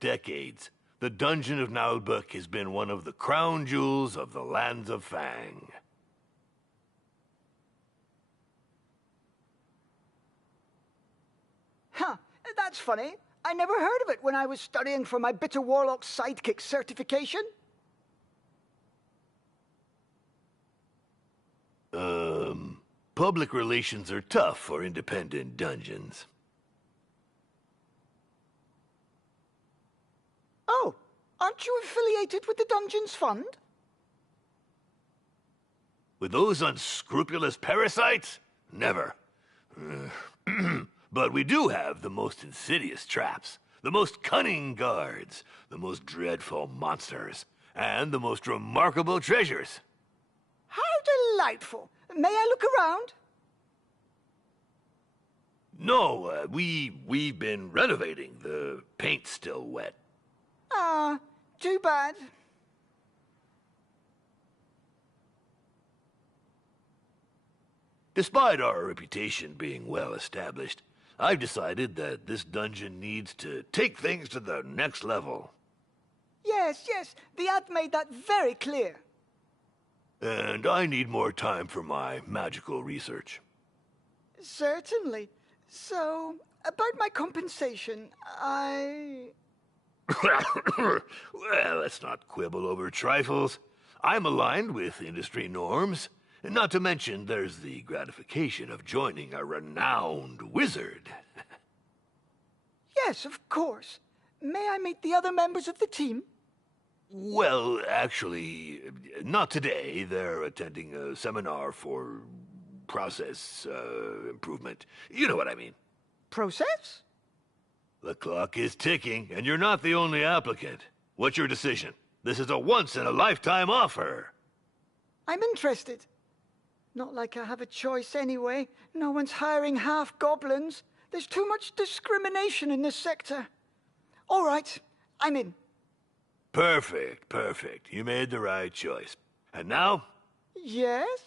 decades, the dungeon of Nalbuck has been one of the crown jewels of the lands of Fang. Huh, that's funny. I never heard of it when I was studying for my Bitter Warlock Sidekick certification. Public relations are tough for independent dungeons. Oh, aren't you affiliated with the Dungeons Fund? With those unscrupulous parasites? Never. But we do have the most insidious traps, the most cunning guards, the most dreadful monsters, and the most remarkable treasures. How delightful. May I look around? No, we've been renovating. The paint's still wet. Ah, too bad. Despite our reputation being well established, I've decided that this dungeon needs to take things to the next level. Yes, the ad made that very clear. And I need more time for my magical research. Certainly. So, about my compensation, Well, let's not quibble over trifles. I'm aligned with industry norms. Not to mention, there's the gratification of joining a renowned wizard. Yes, of course. May I meet the other members of the team? Well, actually, not today. They're attending a seminar for process improvement. You know what I mean. Process? The clock is ticking, and you're not the only applicant. What's your decision? This is a once-in-a-lifetime offer. I'm interested. Not like I have a choice anyway. No one's hiring half-goblins. There's too much discrimination in this sector. All right, I'm in. Perfect. You made the right choice. And now? Yes?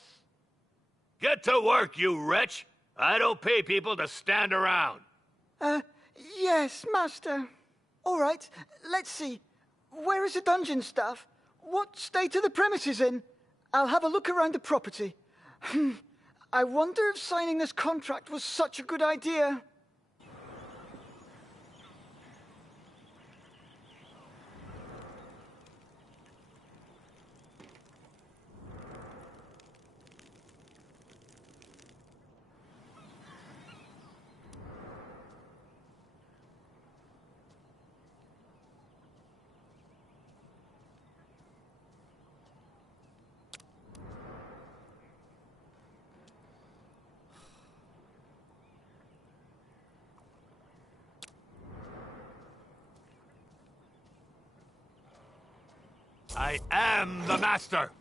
Get to work, you wretch! I don't pay people to stand around. Yes, Master. All right, let's see. Where is the dungeon staff? What state are the premises in? I'll have a look around the property. I wonder if signing this contract was such a good idea. I am the master!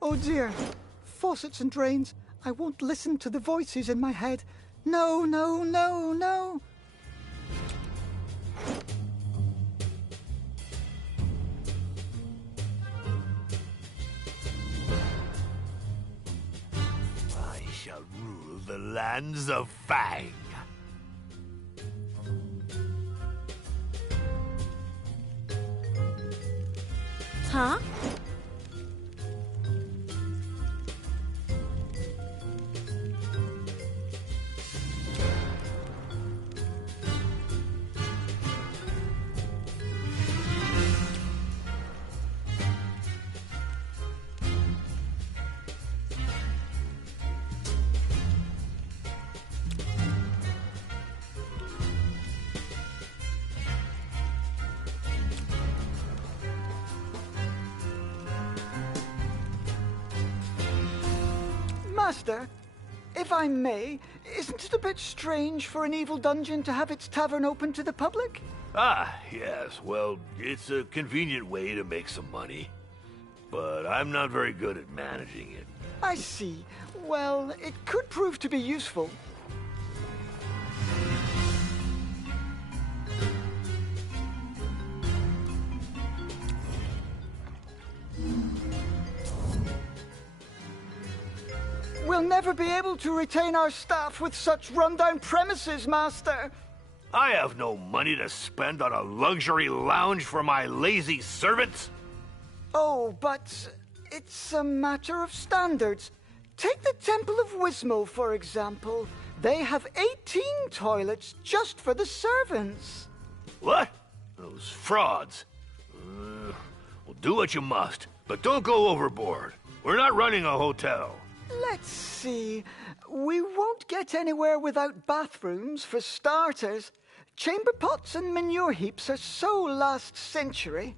Oh dear. Faucets and drains. I won't listen to the voices in my head. No. I shall rule the lands of Fang. Huh? Master, if I may, isn't it a bit strange for an evil dungeon to have its tavern open to the public? Ah, yes. Well, it's a convenient way to make some money. But I'm not very good at managing it. I see. Well, it could prove to be useful. We'll never be able to retain our staff with such rundown premises, Master. I have no money to spend on a luxury lounge for my lazy servants. Oh, but it's a matter of standards. Take the Temple of Wismo, for example. They have 18 toilets just for the servants. What? Those frauds. Well, do what you must, but don't go overboard. We're not running a hotel. Let's see. We won't get anywhere without bathrooms, for starters. Chamber pots and manure heaps are so last century.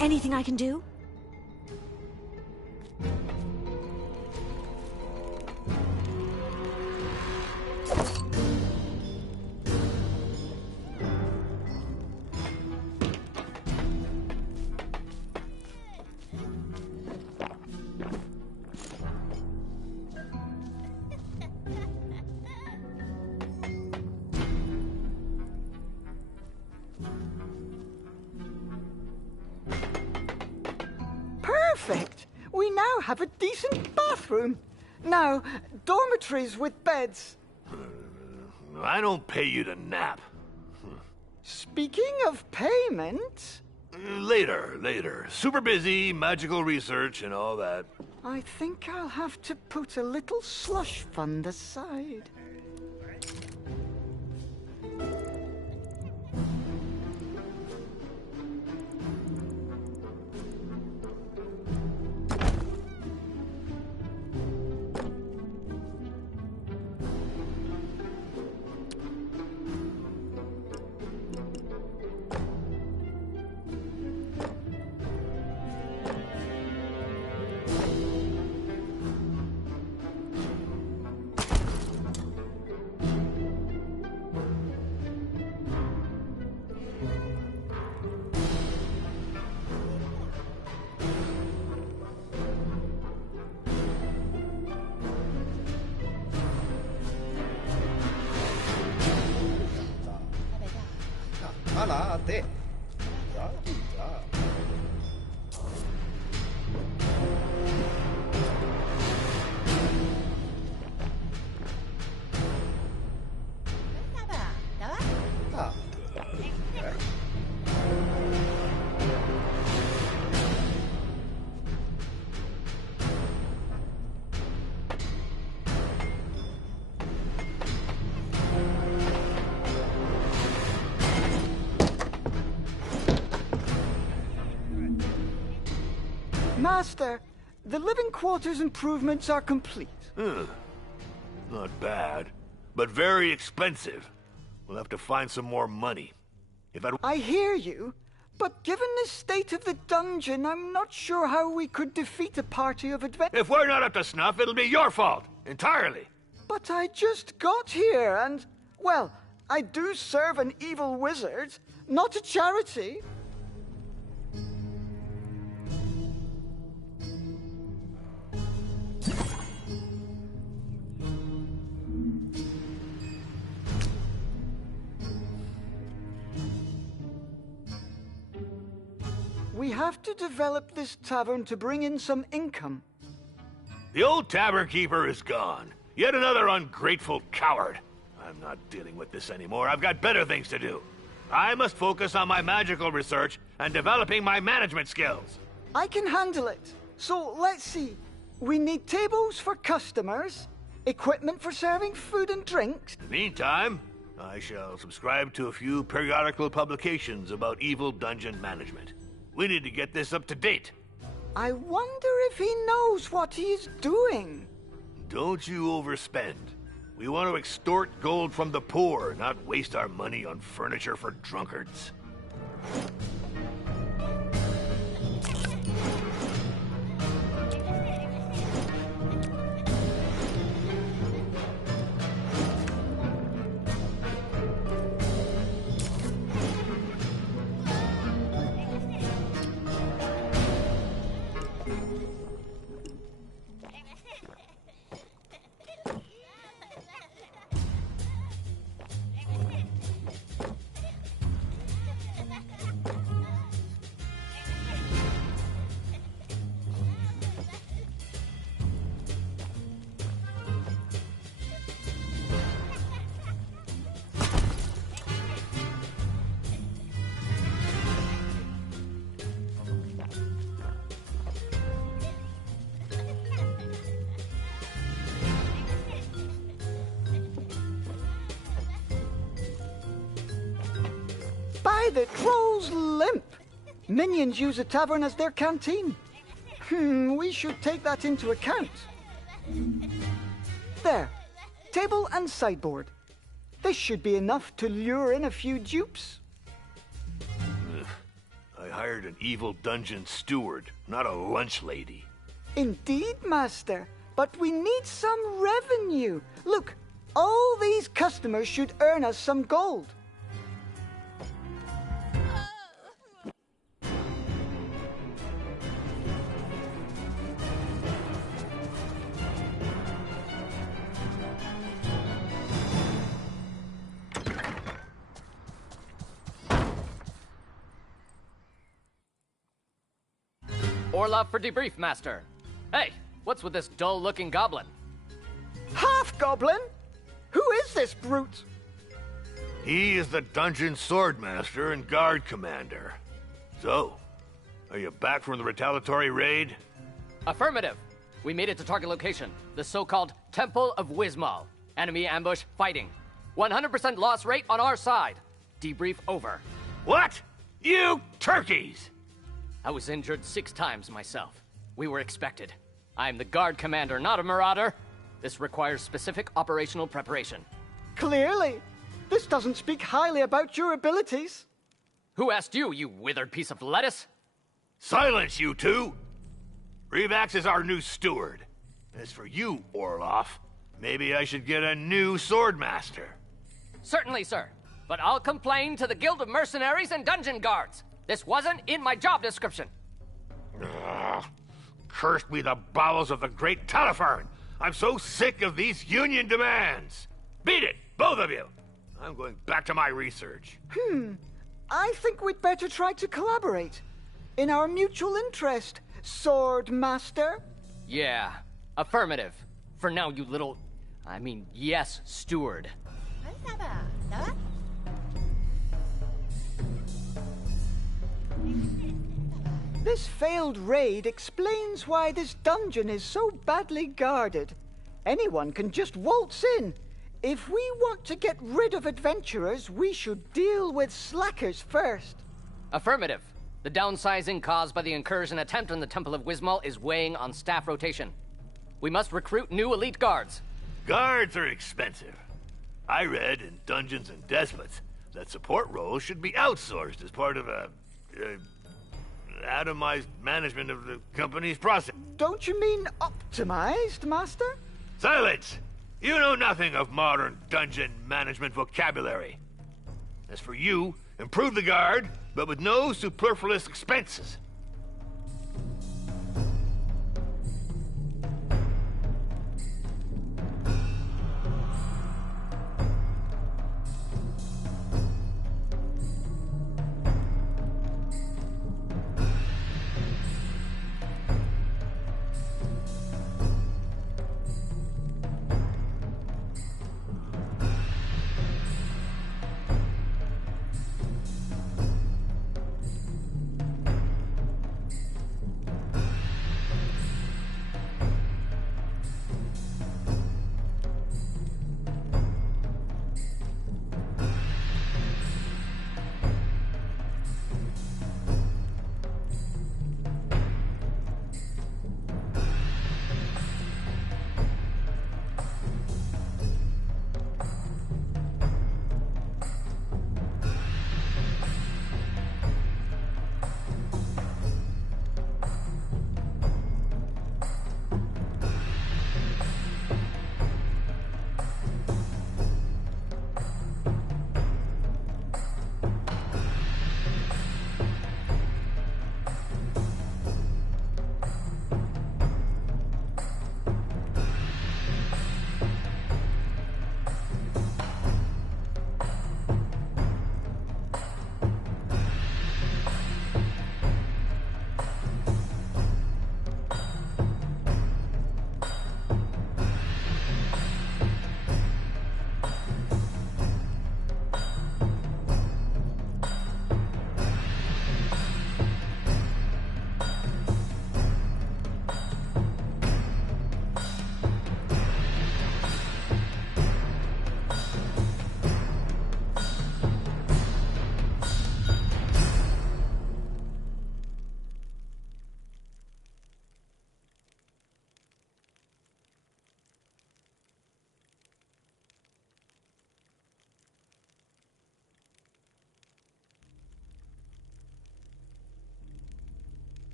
Anything I can do? Perfect! We now have a decent bathroom. Now, dormitories with beds. I don't pay you to nap. Speaking of payment... Later. Super busy, magical research and all that. I think I'll have to put a little slush fund aside. 하나 돼. 자, 자. 자. Master, the living quarters improvements are complete. Not bad, but very expensive. We'll have to find some more money. I hear you, but given the state of the dungeon, I'm not sure how we could defeat a party of adventurers. If we're not up to snuff, it'll be your fault, entirely. But I just got here and, well, I do serve an evil wizard, not a charity. We have to develop this tavern to bring in some income. The old tavern keeper is gone. Yet another ungrateful coward. I'm not dealing with this anymore. I've got better things to do. I must focus on my magical research and developing my management skills. I can handle it. So let's see. We need tables for customers, equipment for serving food and drinks. In the meantime, I shall subscribe to a few periodical publications about evil dungeon management. We need to get this up to date. I wonder if he knows what he is doing. Don't you overspend. We want to extort gold from the poor, not waste our money on furniture for drunkards. By the Troll's Limp! Minions use a tavern as their canteen. We should take that into account. There. Table and sideboard. This should be enough to lure in a few dupes. I hired an evil dungeon steward, not a lunch lady. Indeed, Master. But we need some revenue. Look, all these customers should earn us some gold. Orlov for debrief, Master. Hey, what's with this dull-looking goblin? Half-goblin? Who is this brute? He is the dungeon swordmaster and guard commander. So, are you back from the retaliatory raid? Affirmative. We made it to target location, the so-called Temple of Wismal. Enemy ambush fighting. 100% loss rate on our side. Debrief over. What? You turkeys! I was injured 6 times myself. We were expected. I am the guard commander, not a marauder. This requires specific operational preparation. Clearly. This doesn't speak highly about your abilities. Who asked you, you withered piece of lettuce? Silence, you two! Revax is our new steward. As for you, Orloff, maybe I should get a new swordmaster. Certainly, sir. But I'll complain to the Guild of Mercenaries and Dungeon Guards. This wasn't in my job description. Ugh. Cursed be the bowels of the great Talifern! I'm so sick of these union demands! Beat it, both of you! I'm going back to my research. I think we'd better try to collaborate. In our mutual interest, Sword Master. Yeah, affirmative. For now, you little... yes, steward. This failed raid explains why this dungeon is so badly guarded. Anyone can just waltz in. If we want to get rid of adventurers, we should deal with slackers first. Affirmative. The downsizing caused by the incursion attempt on the Temple of Wismal is weighing on staff rotation. We must recruit new elite guards. Guards are expensive. I read in Dungeons and Despots that support roles should be outsourced as part of a atomized management of the company's process. Don't you mean optimized, Master? Silence! You know nothing of modern dungeon management vocabulary. As for you, improve the guard, but with no superfluous expenses.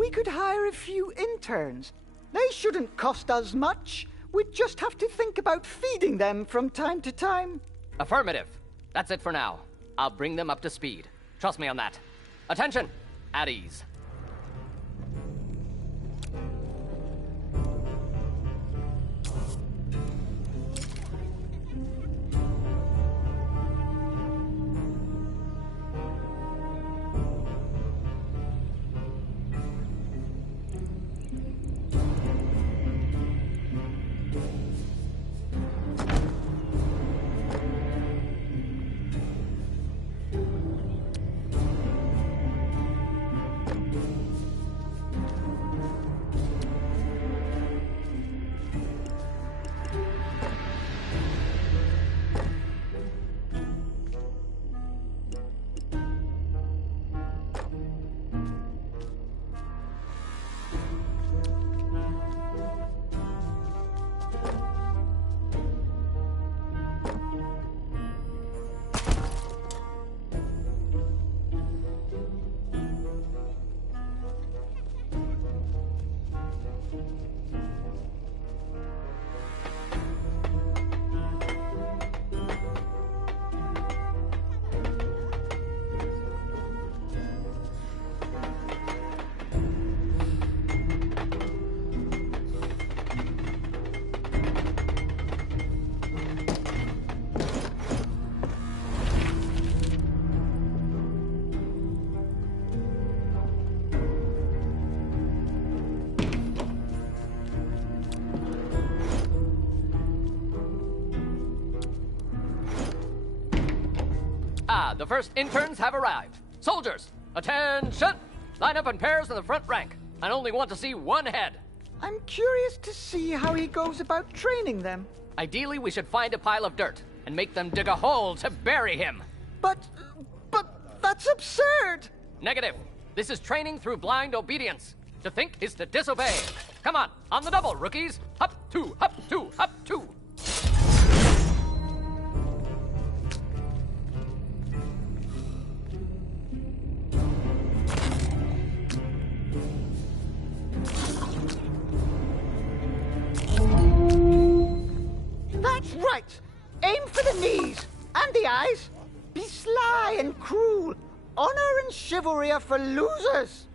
We could hire a few interns. They shouldn't cost us much. We'd just have to think about feeding them from time to time. Affirmative. That's it for now. I'll bring them up to speed. Trust me on that. Attention! At ease. The first interns have arrived. Soldiers, attention! Line up in pairs in the front rank. I only want to see one head. I'm curious to see how he goes about training them. Ideally, we should find a pile of dirt and make them dig a hole to bury him. But that's absurd! Negative. This is training through blind obedience. To think is to disobey. Come on the double, rookies. Hop, two, hop, two, hop, two. That's right! Aim for the knees and the eyes. Be sly and cruel. Honor and chivalry are for losers.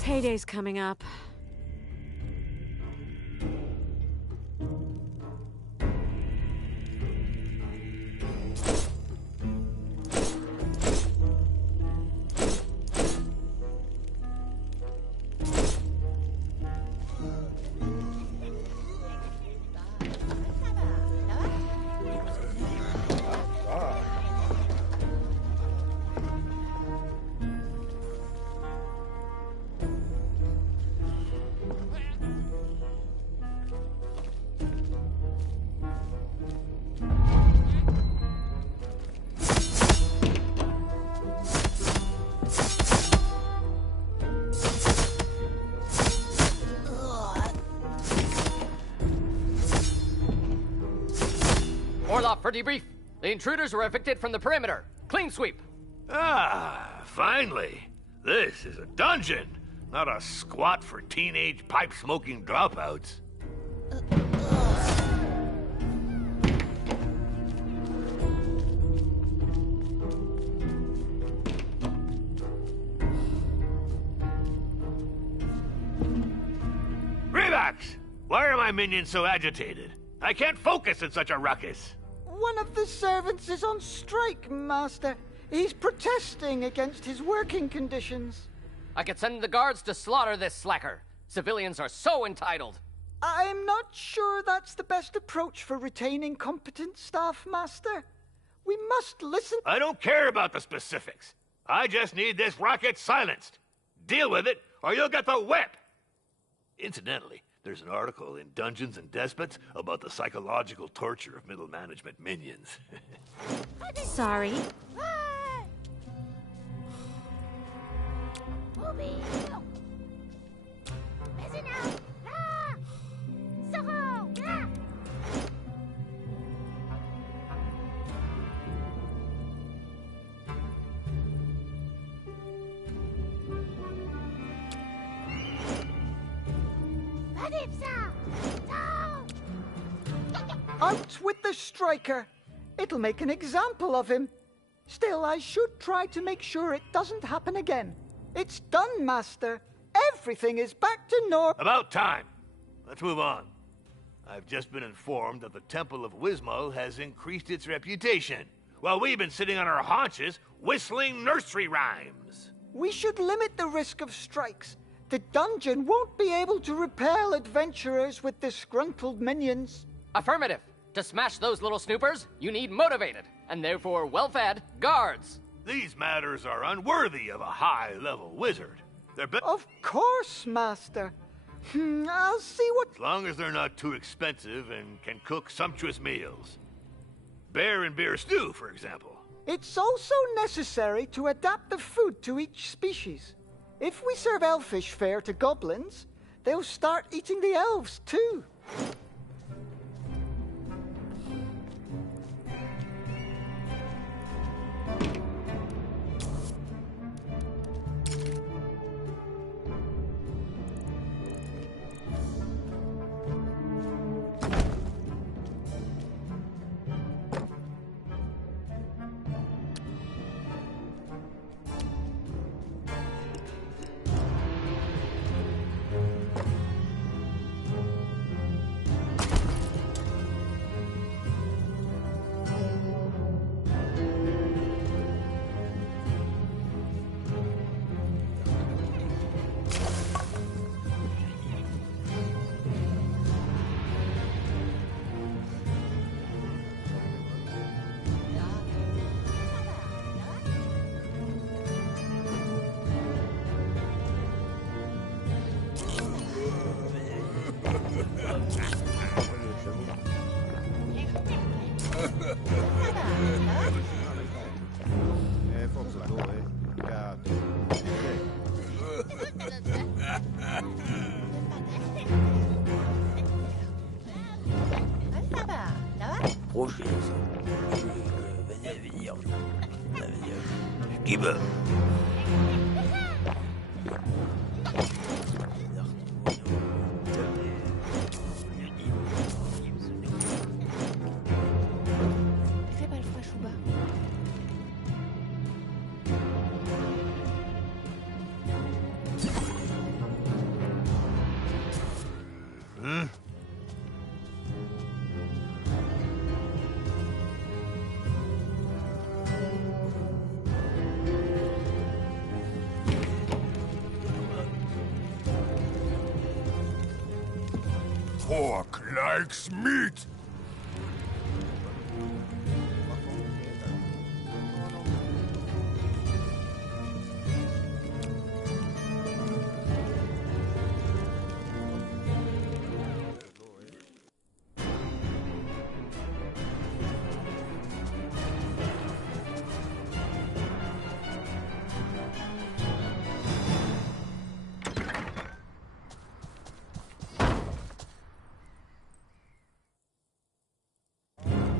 Payday's coming up. Orloff for debrief. The intruders were evicted from the perimeter. Clean sweep. Ah, finally. This is a dungeon, not a squat for teenage pipe-smoking dropouts. Relax! Why are my minions so agitated? I can't focus in such a ruckus. One of the servants is on strike, Master. He's protesting against his working conditions. I could send the guards to slaughter this slacker. Civilians are so entitled. I'm not sure that's the best approach for retaining competent staff, Master. We must listen. I don't care about the specifics. I just need this racket silenced. Deal with it, or you'll get the whip! Incidentally, there's an article in Dungeons and Despots about the psychological torture of middle management minions. Sorry. Out with the striker. It'll make an example of him. Still, I should try to make sure it doesn't happen again. It's done, Master. Everything is back to normal. About time. Let's move on. I've just been informed that the Temple of Wismal has increased its reputation, while we've been sitting on our haunches whistling nursery rhymes. We should limit the risk of strikes. The dungeon won't be able to repel adventurers with disgruntled minions. Affirmative. To smash those little snoopers, you need motivated, and therefore well-fed, guards. These matters are unworthy of a high-level wizard. Of course, Master. I'll see what... As long as they're not too expensive and can cook sumptuous meals. Bear and beer stew, for example. It's also necessary to adapt the food to each species. If we serve elfish fare to goblins, they'll start eating the elves, too. Give up. Pork likes meat.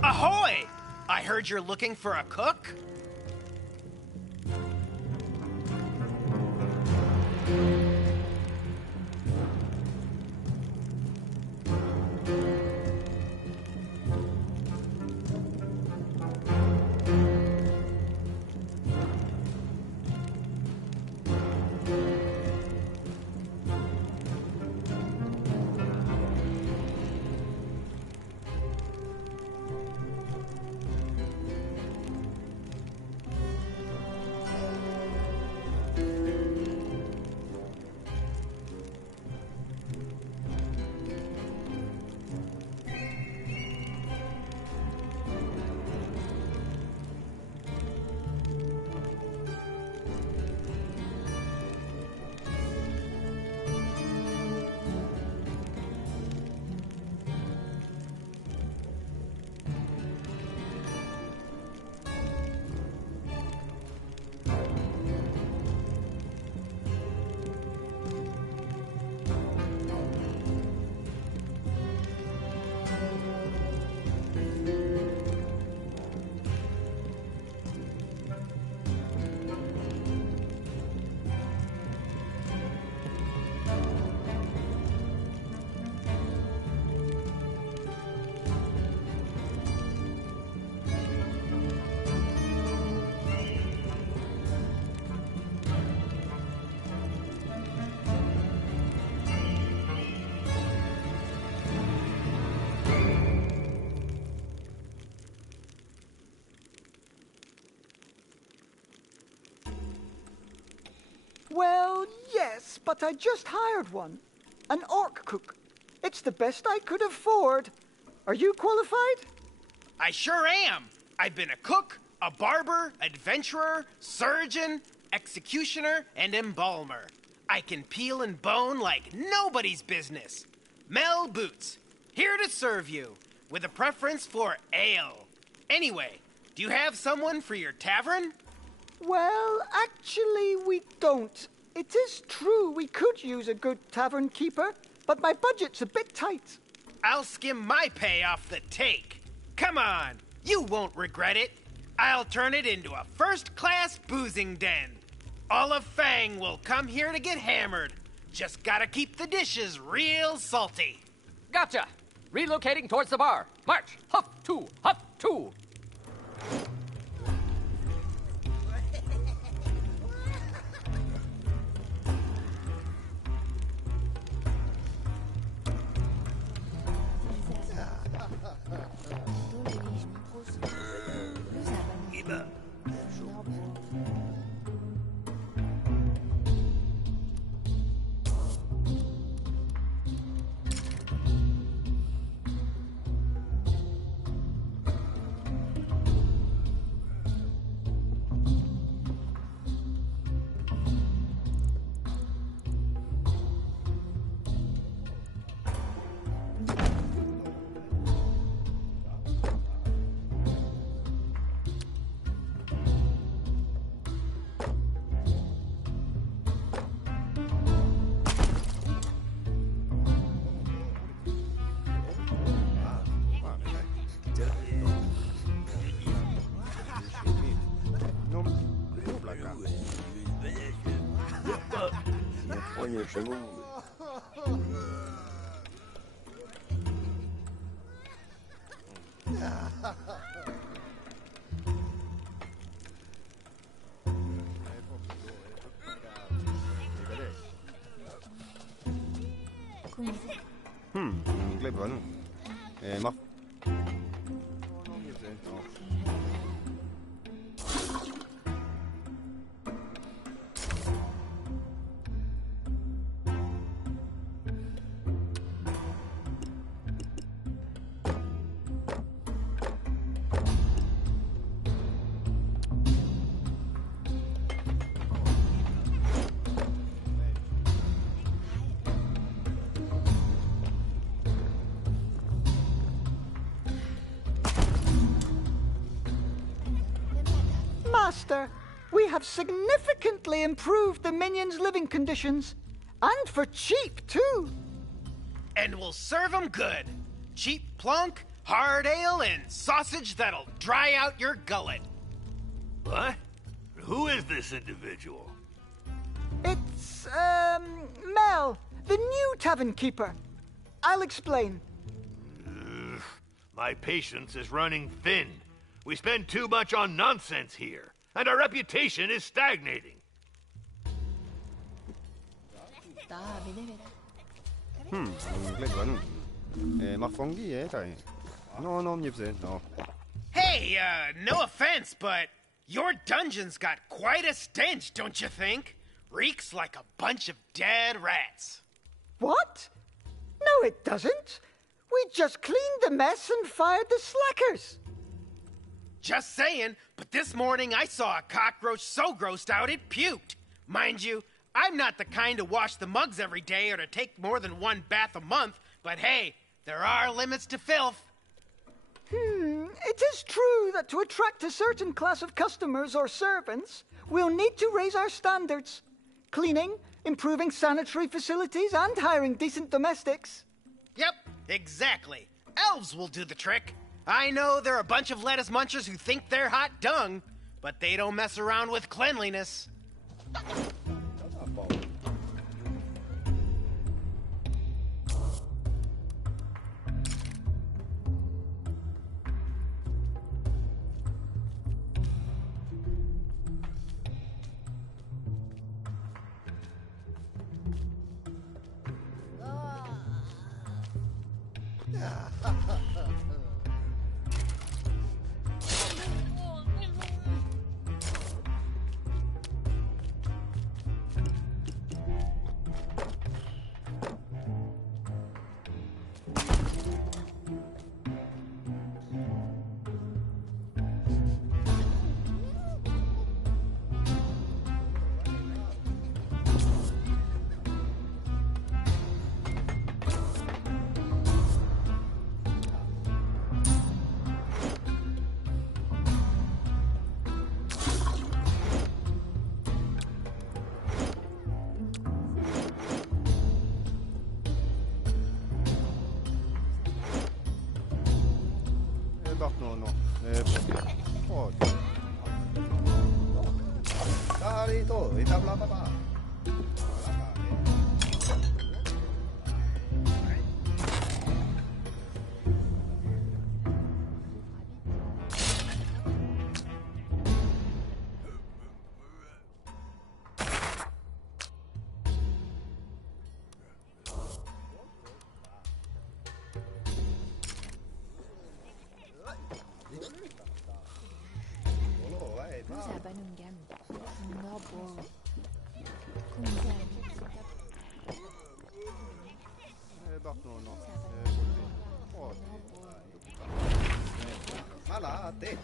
Ahoy! I heard you're looking for a cook? Well, yes, but I just hired one. An orc cook. It's the best I could afford. Are you qualified? I sure am. I've been a cook, a barber, adventurer, surgeon, executioner, and embalmer. I can peel and bone like nobody's business. Mel Boots, here to serve you, with a preference for ale. Anyway, do you have someone for your tavern? Well, actually, we don't. It is true we could use a good tavern keeper, but my budget's a bit tight. I'll skim my pay off the take. Come on, you won't regret it. I'll turn it into a first-class boozing den. All of Fang will come here to get hammered. Just gotta keep the dishes real salty. Gotcha! Relocating towards the bar. March! Huff two! Huff two! Clever, mach. Master, we have significantly improved the minions' living conditions. And for cheap, too. And we'll serve 'em good. Cheap plunk, hard ale, and sausage that'll dry out your gullet. What? Who is this individual? It's, Mel, the new tavern keeper. I'll explain. My patience is running thin. We spend too much on nonsense here, and our reputation is stagnating. Clever. Mach von No, no. Hey, no offense, but your dungeon's got quite a stench, don't you think? Reeks like a bunch of dead rats. What? No, it doesn't. We just cleaned the mess and fired the slackers. Just saying, but this morning I saw a cockroach so grossed out it puked. Mind you, I'm not the kind to wash the mugs every day or to take more than one bath a month, but hey, there are limits to filth. It is true that to attract a certain class of customers or servants, we'll need to raise our standards. Cleaning, improving sanitary facilities, and hiring decent domestics. Yep, exactly. Elves will do the trick. I know they're a bunch of lettuce munchers who think they're hot dung, but they don't mess around with cleanliness. dito. Itabla pa pa. Sabanunggan. Nobo. Kunggan. Bak no. Malate.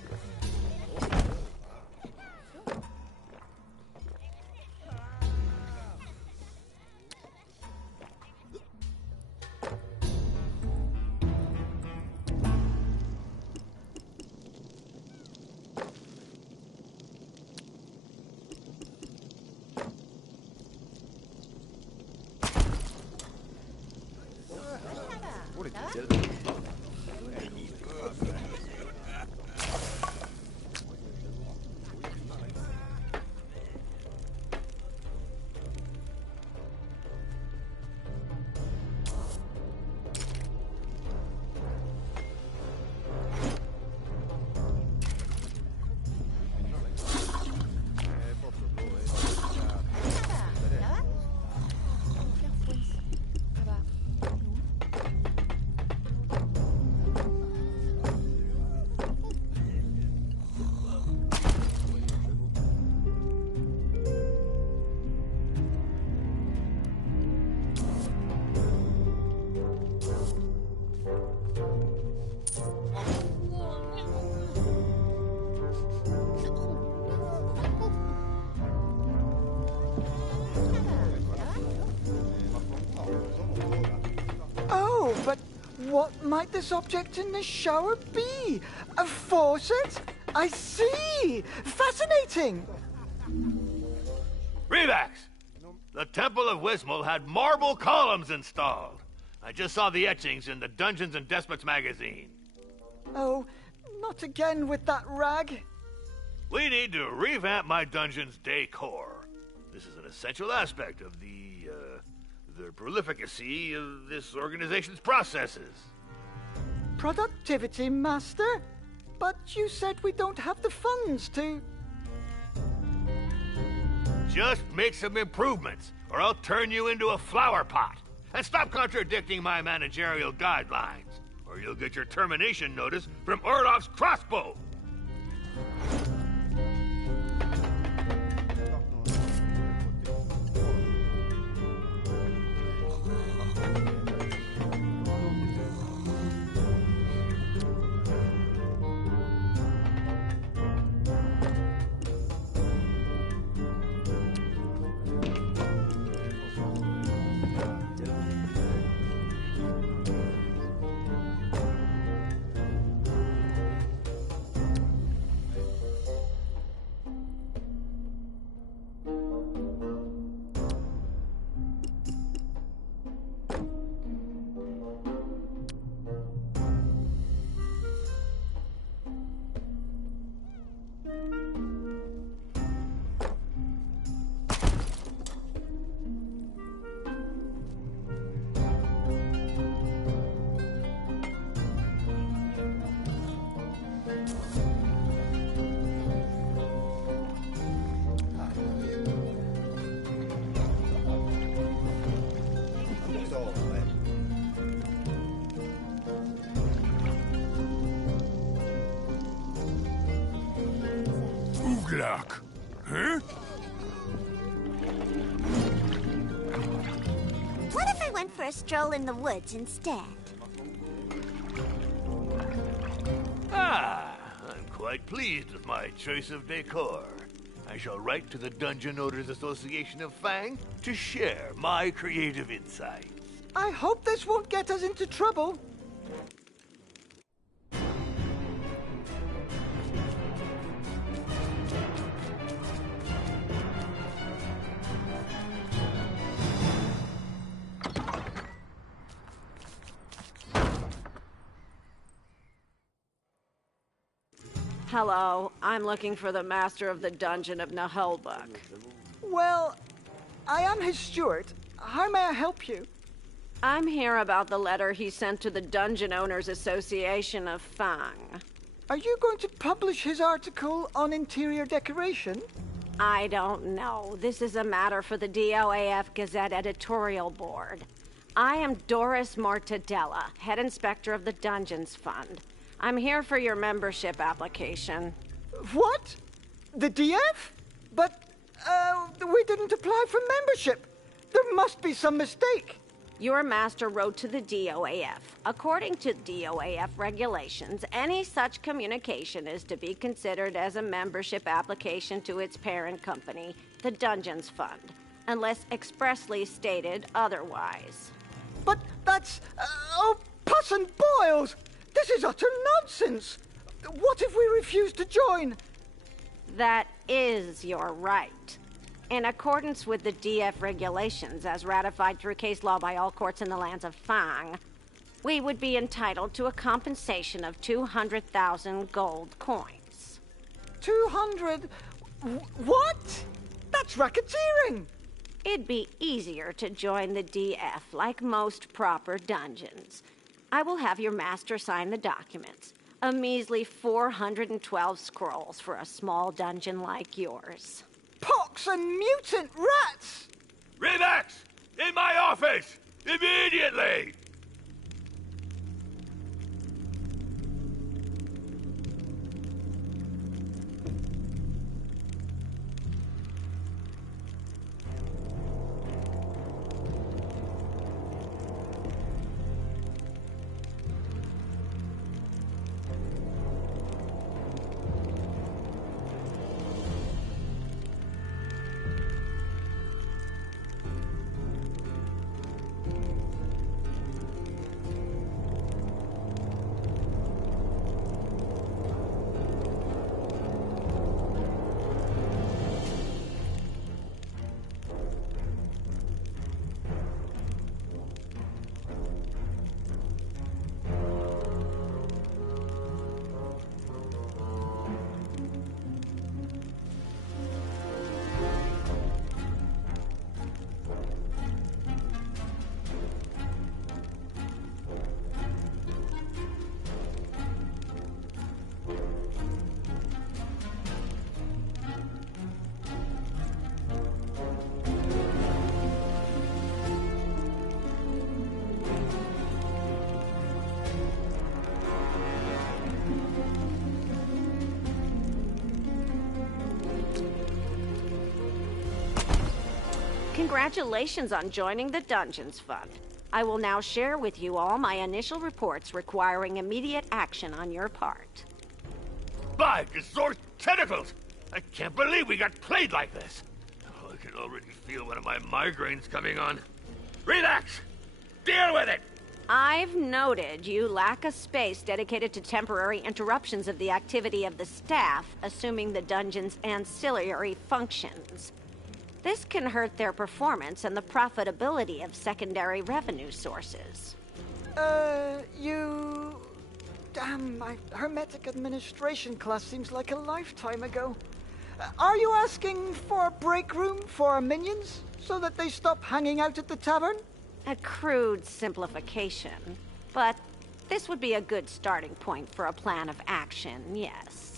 Oh, but what might this object in the shower be? A faucet? I see! Fascinating! Revax! The Temple of Wismal had marble columns installed. I just saw the etchings in the Dungeons and Despots magazine. Oh, not again with that rag. We need to revamp my dungeon's decor. This is an essential aspect of the prolificacy of this organization's processes. Productivity, Master? But you said we don't have the funds to... Just make some improvements, or I'll turn you into a flower pot. And stop contradicting my managerial guidelines, or you'll get your termination notice from Orloff's crossbow. Uglak. Huh? What if I went for a stroll in the woods instead? Ah, I'm quite pleased with my choice of decor. I shall write to the Dungeon Owners Association of Fang to share my creative insights. I hope this won't get us into trouble. Hello, I'm looking for the master of the dungeon of Nahelbuck. Well, I am his steward. How may I help you? I'm here about the letter he sent to the Dungeon Owners Association of Fang. Are you going to publish his article on interior decoration? I don't know. This is a matter for the DOAF Gazette editorial board. I am Doris Mortadella, head inspector of the Dungeons Fund. I'm here for your membership application. What? The DF? But, we didn't apply for membership. There must be some mistake. Your master wrote to the DOAF. According to DOAF regulations, any such communication is to be considered as a membership application to its parent company, the Dungeons Fund, unless expressly stated otherwise. But that's... oh, pus and boils! This is utter nonsense! What if we refuse to join? That is your right. In accordance with the DF regulations, as ratified through case law by all courts in the lands of Fang, we would be entitled to a compensation of 200,000 gold coins. 200... What? That's racketeering! It'd be easier to join the DF like most proper dungeons. I will have your master sign the documents. A measly 412 scrolls for a small dungeon like yours. Pox and mutant rats! Relax! In my office! Immediately! Congratulations on joining the Dungeons Fund. I will now share with you all my initial reports requiring immediate action on your part. By Gazor's tentacles! I can't believe we got played like this. Oh, I can already feel one of my migraines coming on. Relax! Deal with it! I've noted you lack a space dedicated to temporary interruptions of the activity of the staff, assuming the dungeon's ancillary functions. This can hurt their performance and the profitability of secondary revenue sources. You... Damn, my Hermetic Administration class seems like a lifetime ago. Are you asking for a break room for our minions, so that they stop hanging out at the tavern? A crude simplification, but this would be a good starting point for a plan of action, yes.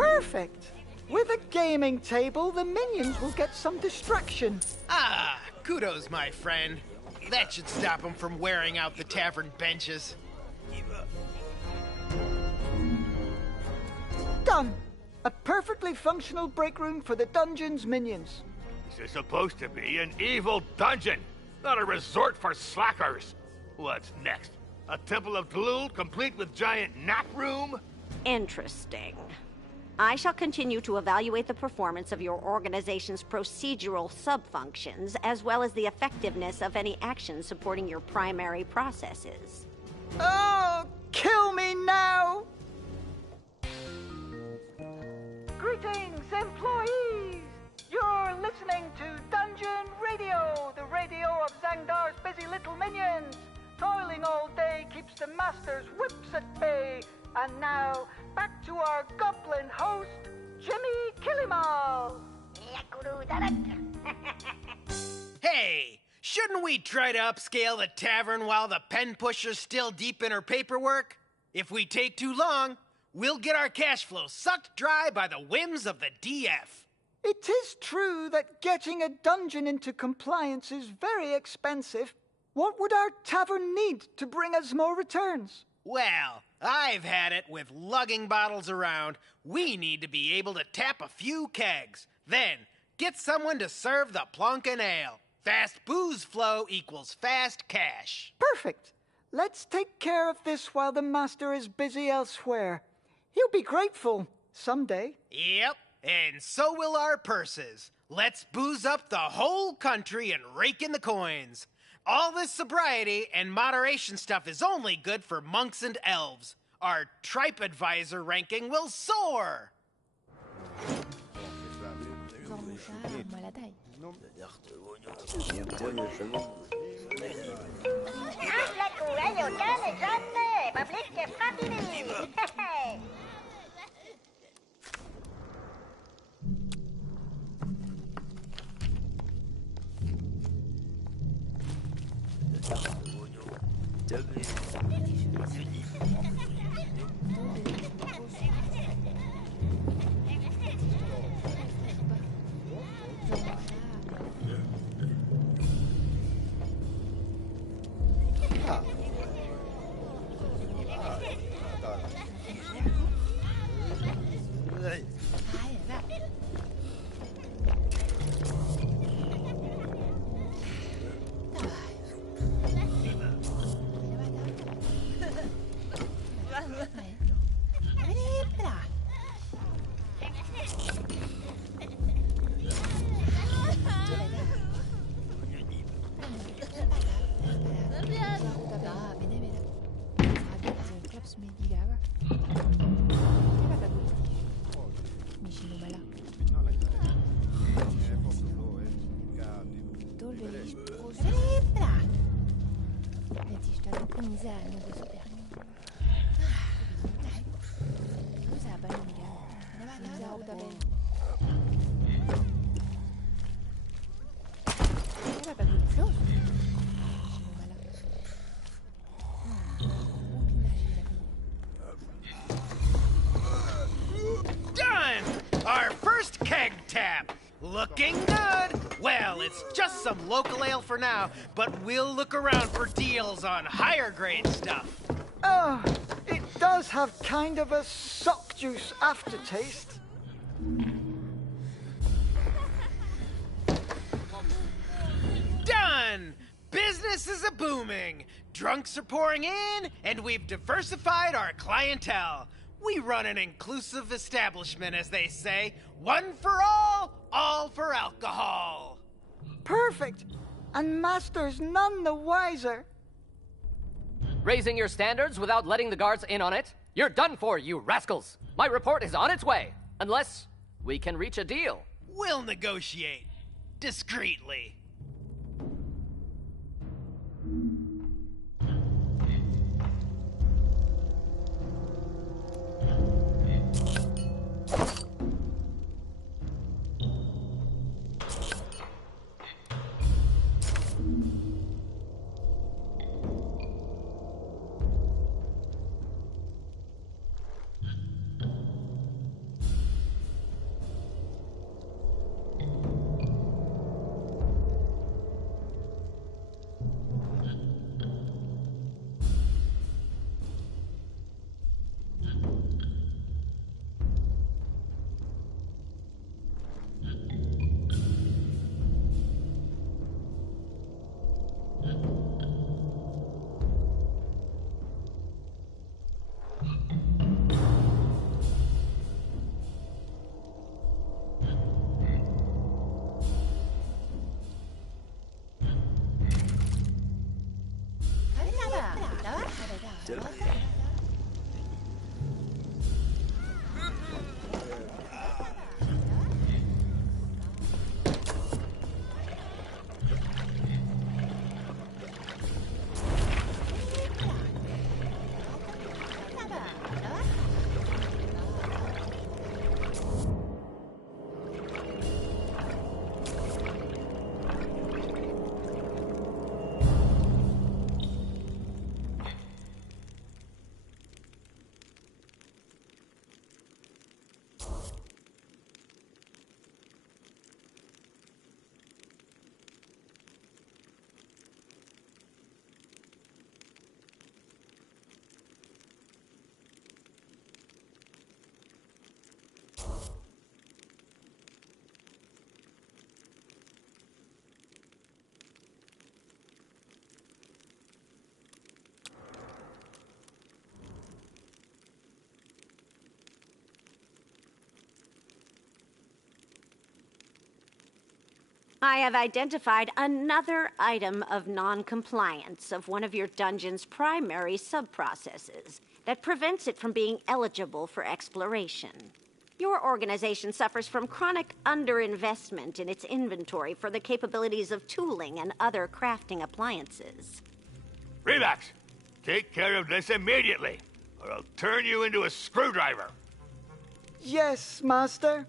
Perfect! With a gaming table, the minions will get some distraction. Ah, kudos, my friend. That should stop them from wearing out the tavern benches. Done! A perfectly functional break room for the dungeon's minions. This is supposed to be an evil dungeon, not a resort for slackers. What's next? A Temple of Tlul complete with giant nap room? Interesting. I shall continue to evaluate the performance of your organization's procedural subfunctions, as well as the effectiveness of any actions supporting your primary processes. Oh, kill me now! Greetings, employees! You're listening to Dungeon Radio, the radio of Zangdar's busy little minions. Toiling all day keeps the master's whips at bay. And now, back to our goblin host, Jimmy Killimal. Hey, shouldn't we try to upscale the tavern while the pen pusher's still deep in her paperwork? If we take too long, we'll get our cash flow sucked dry by the whims of the DF. It is true that getting a dungeon into compliance is very expensive. What would our tavern need to bring us more returns? Well, I've had it with lugging bottles around. We need to be able to tap a few kegs. Then, get someone to serve the plunkin' ale. Fast booze flow equals fast cash. Perfect. Let's take care of this while the master is busy elsewhere. He'll be grateful someday. Yep, and so will our purses. Let's booze up the whole country and rake in the coins. All this sobriety and moderation stuff is only good for monks and elves. Our tripe advisor ranking will soar. Moi la taille. Done! Our first keg tap. Looking good. Well, it's just some local ale for now, but we'll look around for deals on higher grade stuff. Oh, it does have kind of a sock juice aftertaste. Done! Business is a booming. Drunks are pouring in, and we've diversified our clientele. We run an inclusive establishment, as they say. One for all for alcohol. Perfect. And Master's none the wiser. Raising your standards without letting the guards in on it? You're done for, you rascals. My report is on its way. Unless we can reach a deal. We'll negotiate. Discreetly. I have identified another item of non-compliance of one of your dungeon's primary sub-processes that prevents it from being eligible for exploration. Your organization suffers from chronic underinvestment in its inventory for the capabilities of tooling and other crafting appliances. Relax. Take care of this immediately, or I'll turn you into a screwdriver. Yes, Master.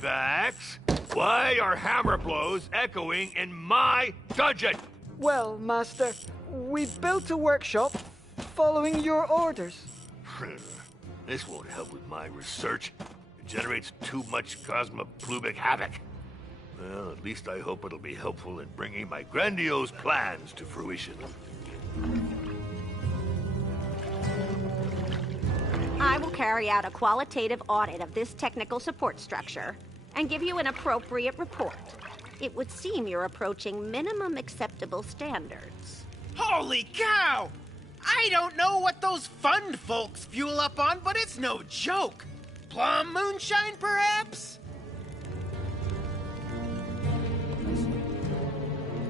Vax, why are hammer blows echoing in my dungeon? Well, Master, we built a workshop following your orders. This won't help with my research. It generates too much cosmoplubic havoc. Well, at least I hope it'll be helpful in bringing my grandiose plans to fruition. I will carry out a qualitative audit of this technical support structure and give you an appropriate report. It would seem you're approaching minimum acceptable standards. Holy cow! I don't know what those fund folks fuel up on, but it's no joke. Plum moonshine, perhaps?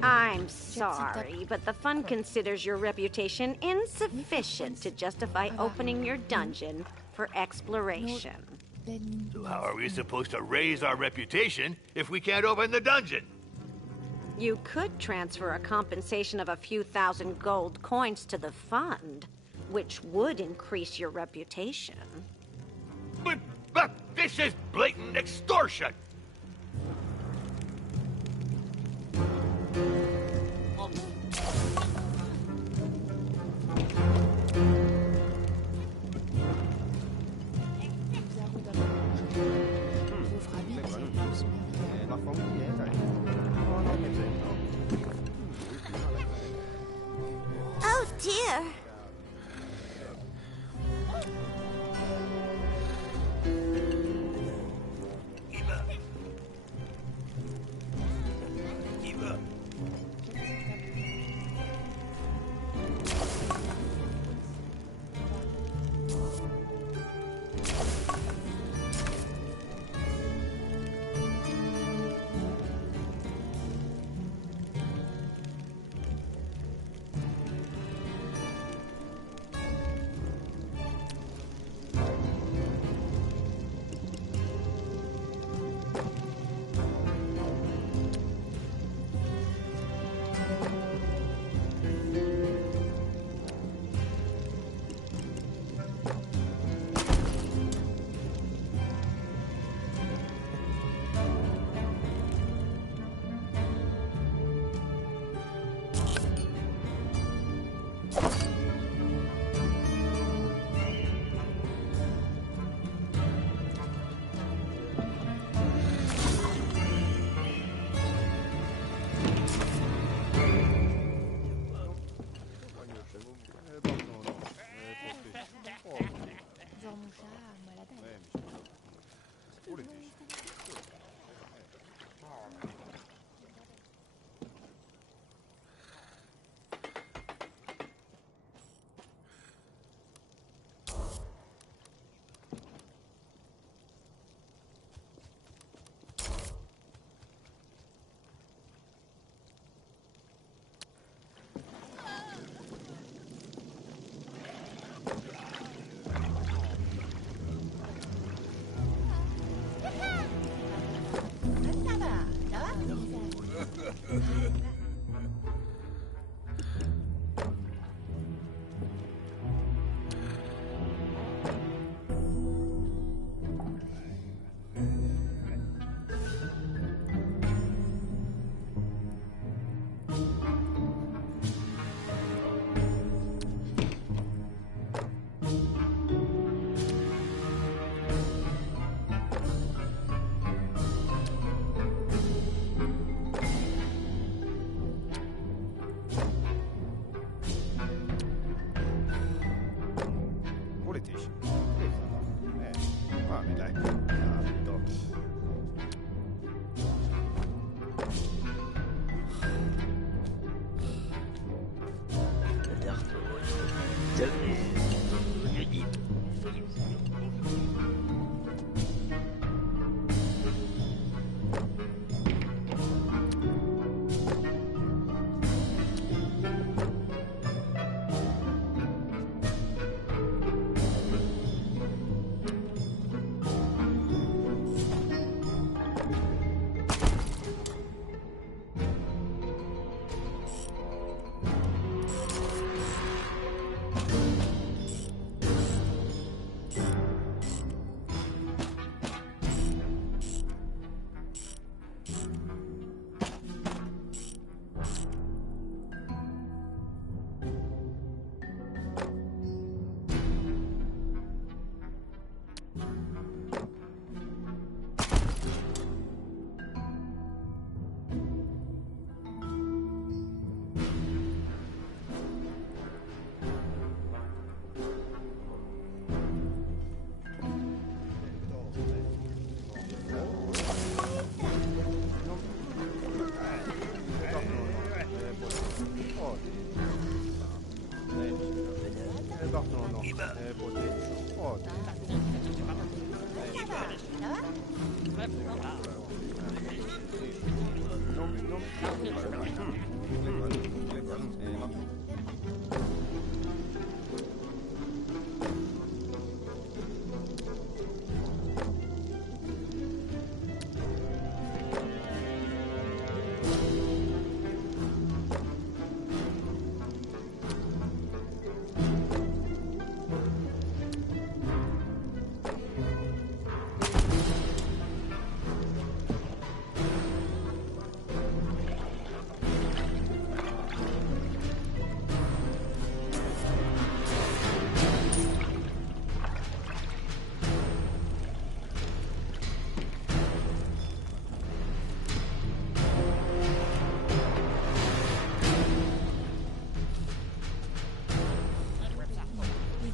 I'm sorry, but the fund considers your reputation insufficient to justify opening your dungeon for exploration. So how are we supposed to raise our reputation if we can't open the dungeon? You could transfer a compensation of a few thousand gold coins to the fund, which would increase your reputation. But this is blatant extortion! Oh dear.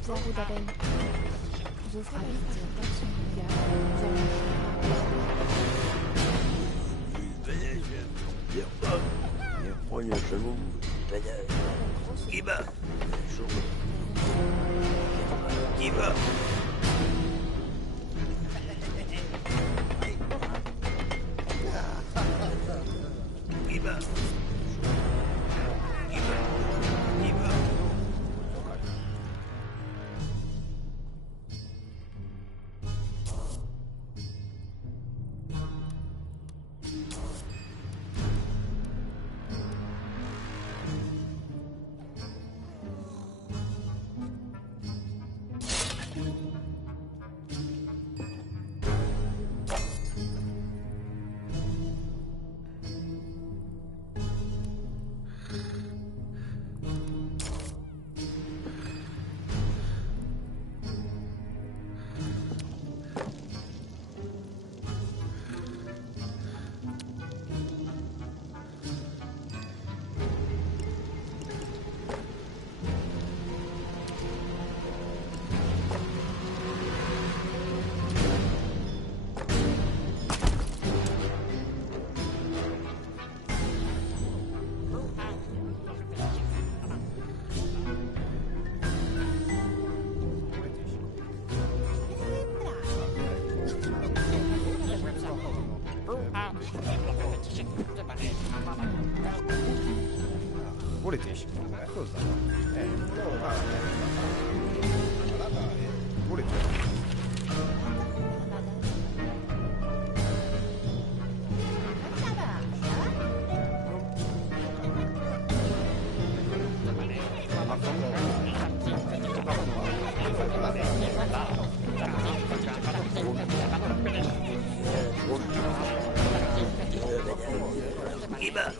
Bizarre d'abeille. Je ferai vite, pas de son gars. Volete? Cosa? Volete?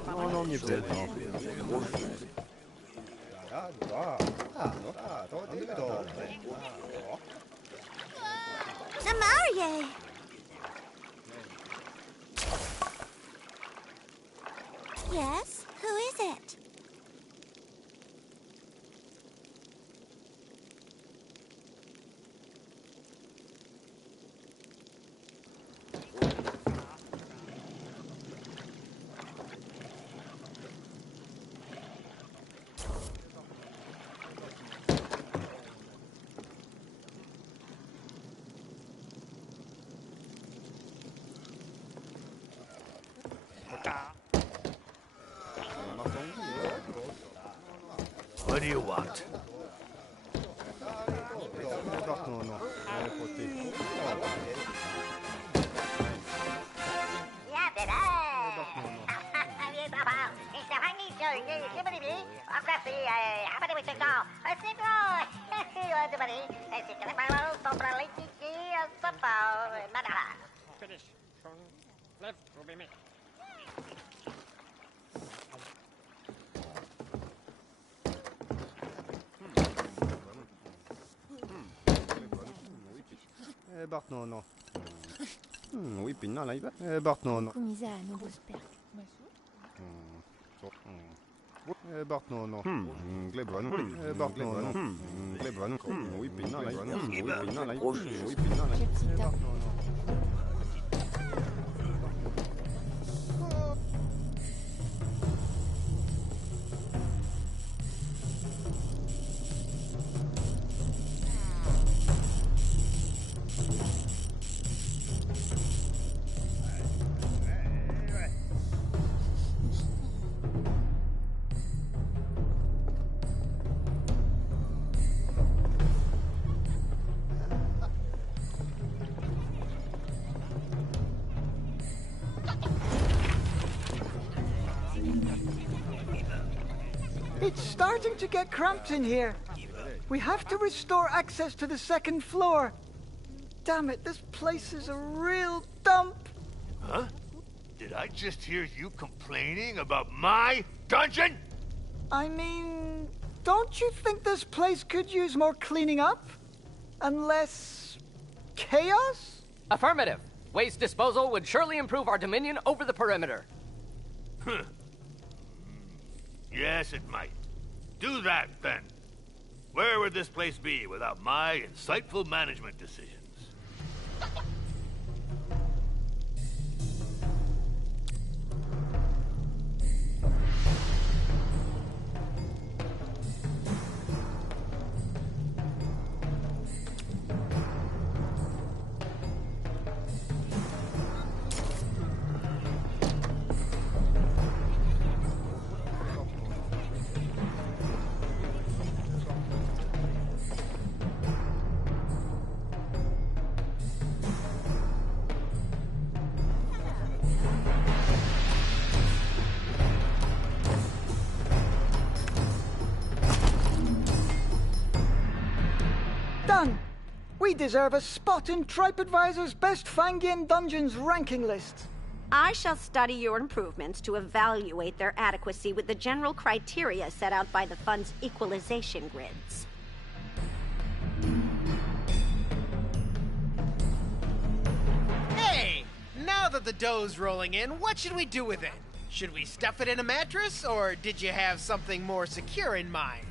No, non mi prendo. Namarie! Yes? Who is it? What do you want? Bart, no. Oui, pinna live. Bart, no. Comisa a nouveau sperme. Bart, no. Glebron. Bart, no. Glebron. Oui, pinna live. Oui, pinna live. Oui, pinna live. Petita. It's starting to get cramped in here. We have to restore access to the second floor. Damn it, this place is a real dump. Huh? Did I just hear you complaining about my dungeon? I mean, don't you think this place could use more cleaning up? And less chaos? Affirmative. Waste disposal would surely improve our dominion over the perimeter. Huh. Yes, it might. Do that, then. Where would this place be without my insightful management decisions? Done! We deserve a spot in TripAdvisor's Best Fangian Dungeons ranking list. I shall study your improvements to evaluate their adequacy with the general criteria set out by the fund's equalization grids. Hey! Now that the dough's rolling in, what should we do with it? Should we stuff it in a mattress, or did you have something more secure in mind?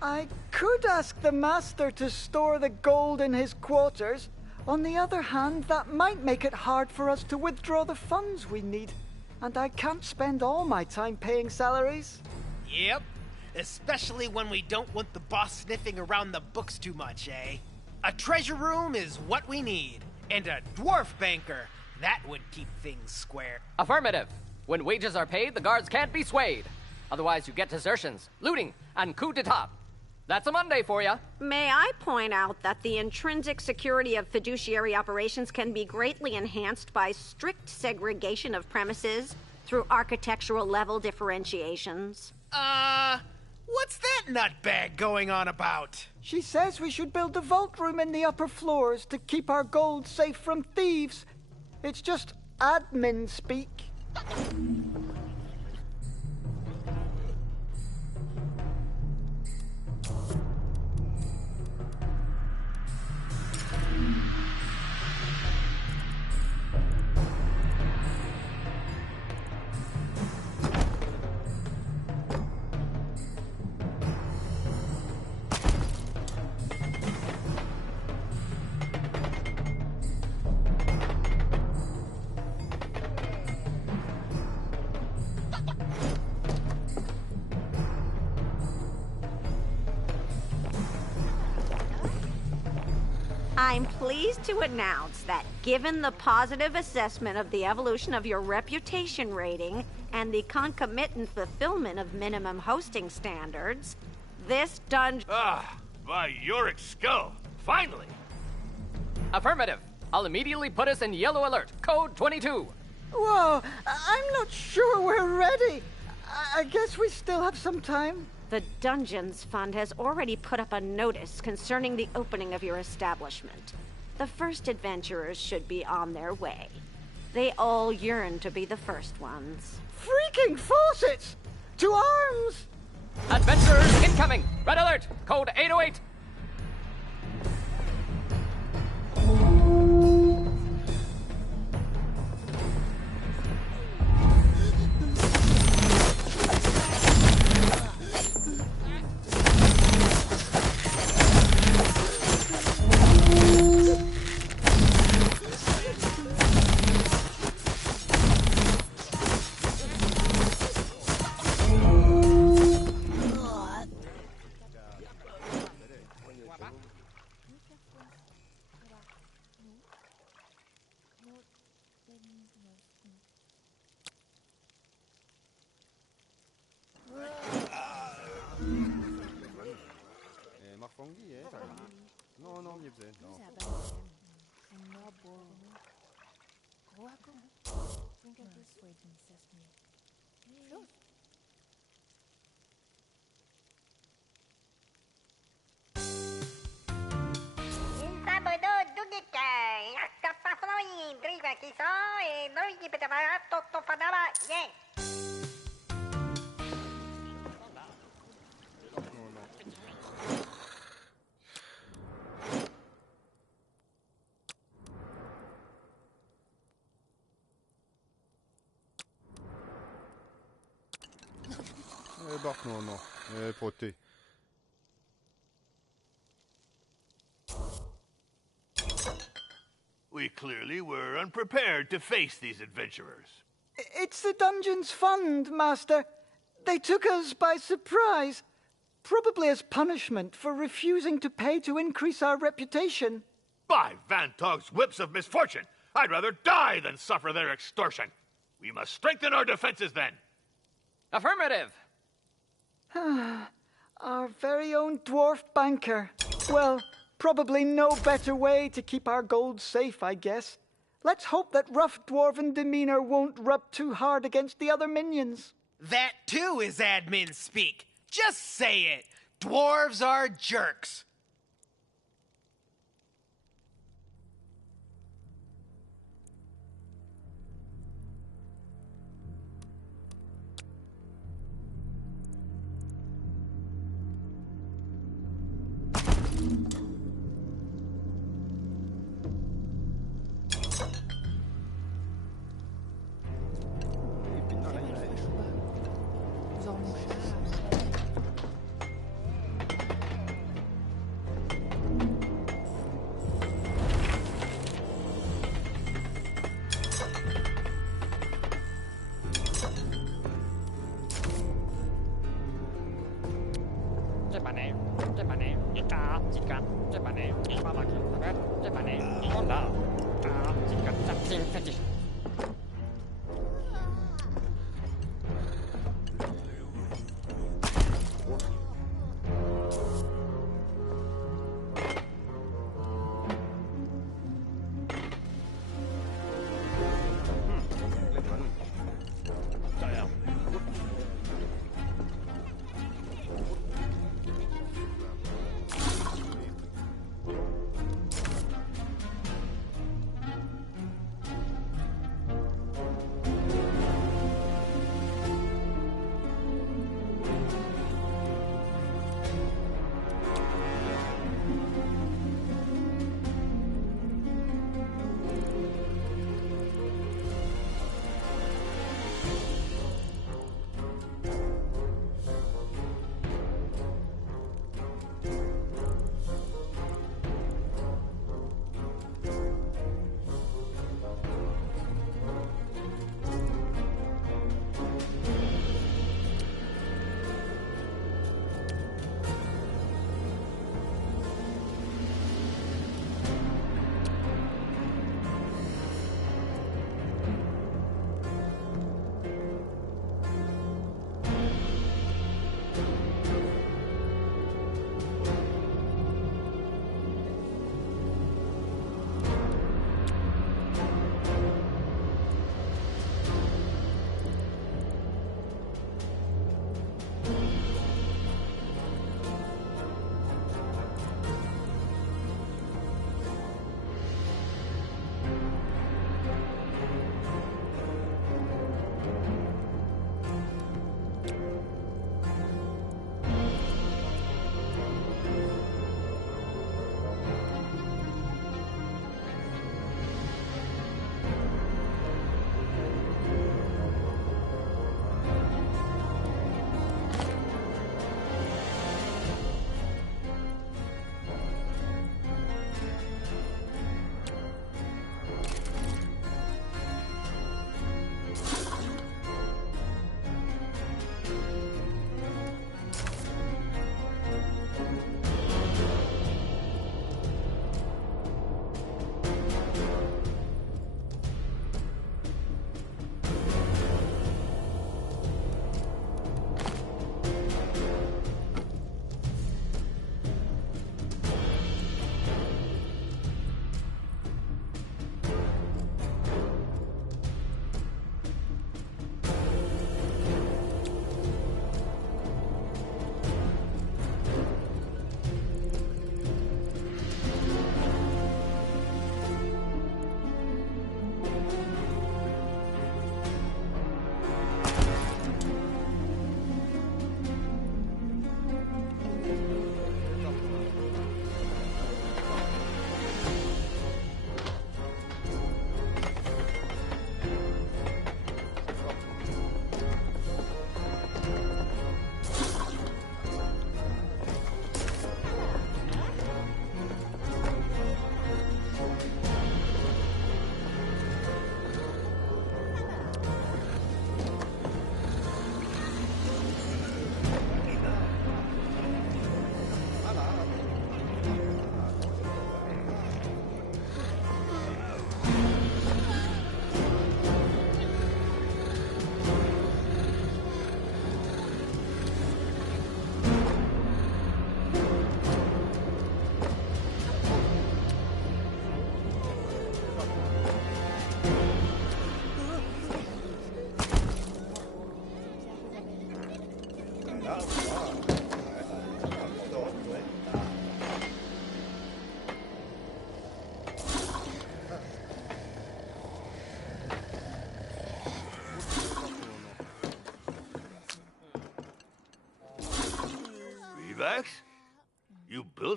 I could ask the master to store the gold in his quarters. On the other hand, that might make it hard for us to withdraw the funds we need. And I can't spend all my time paying salaries. Yep. Especially when we don't want the boss sniffing around the books too much, eh? A treasure room is what we need. And a dwarf banker. That would keep things square. Affirmative. When wages are paid, the guards can't be swayed. Otherwise, you get desertions, looting, and coup d'etat. That's a Monday for you. May I point out that the intrinsic security of fiduciary operations can be greatly enhanced by strict segregation of premises through architectural level differentiations? What's that nutbag going on about? She says we should build a vault room in the upper floors to keep our gold safe from thieves. It's just admin speak. I'm pleased to announce that given the positive assessment of the evolution of your reputation rating and the concomitant fulfillment of minimum hosting standards, this dungeon... By Yorick's skull. Finally! Affirmative. I'll immediately put us in yellow alert. Code 22. Whoa, I'm not sure we're ready. I guess we still have some time. The Dungeons Fund has already put up a notice concerning the opening of your establishment. The first adventurers should be on their way. They all yearn to be the first ones. Freaking faucets! To arms! Adventurers incoming! Red alert! Code 808! Bart, non. Poté. We clearly were unprepared to face these adventurers. It's the Dungeons Fund, Master. They took us by surprise. Probably as punishment for refusing to pay to increase our reputation. By Van Tog's whips of misfortune! I'd rather die than suffer their extortion. We must strengthen our defenses then. Affirmative. Our very own dwarf banker. Well, probably no better way to keep our gold safe, I guess. Let's hope that rough dwarven demeanor won't rub too hard against the other minions. That too is admin speak. Just say it. Dwarves are jerks.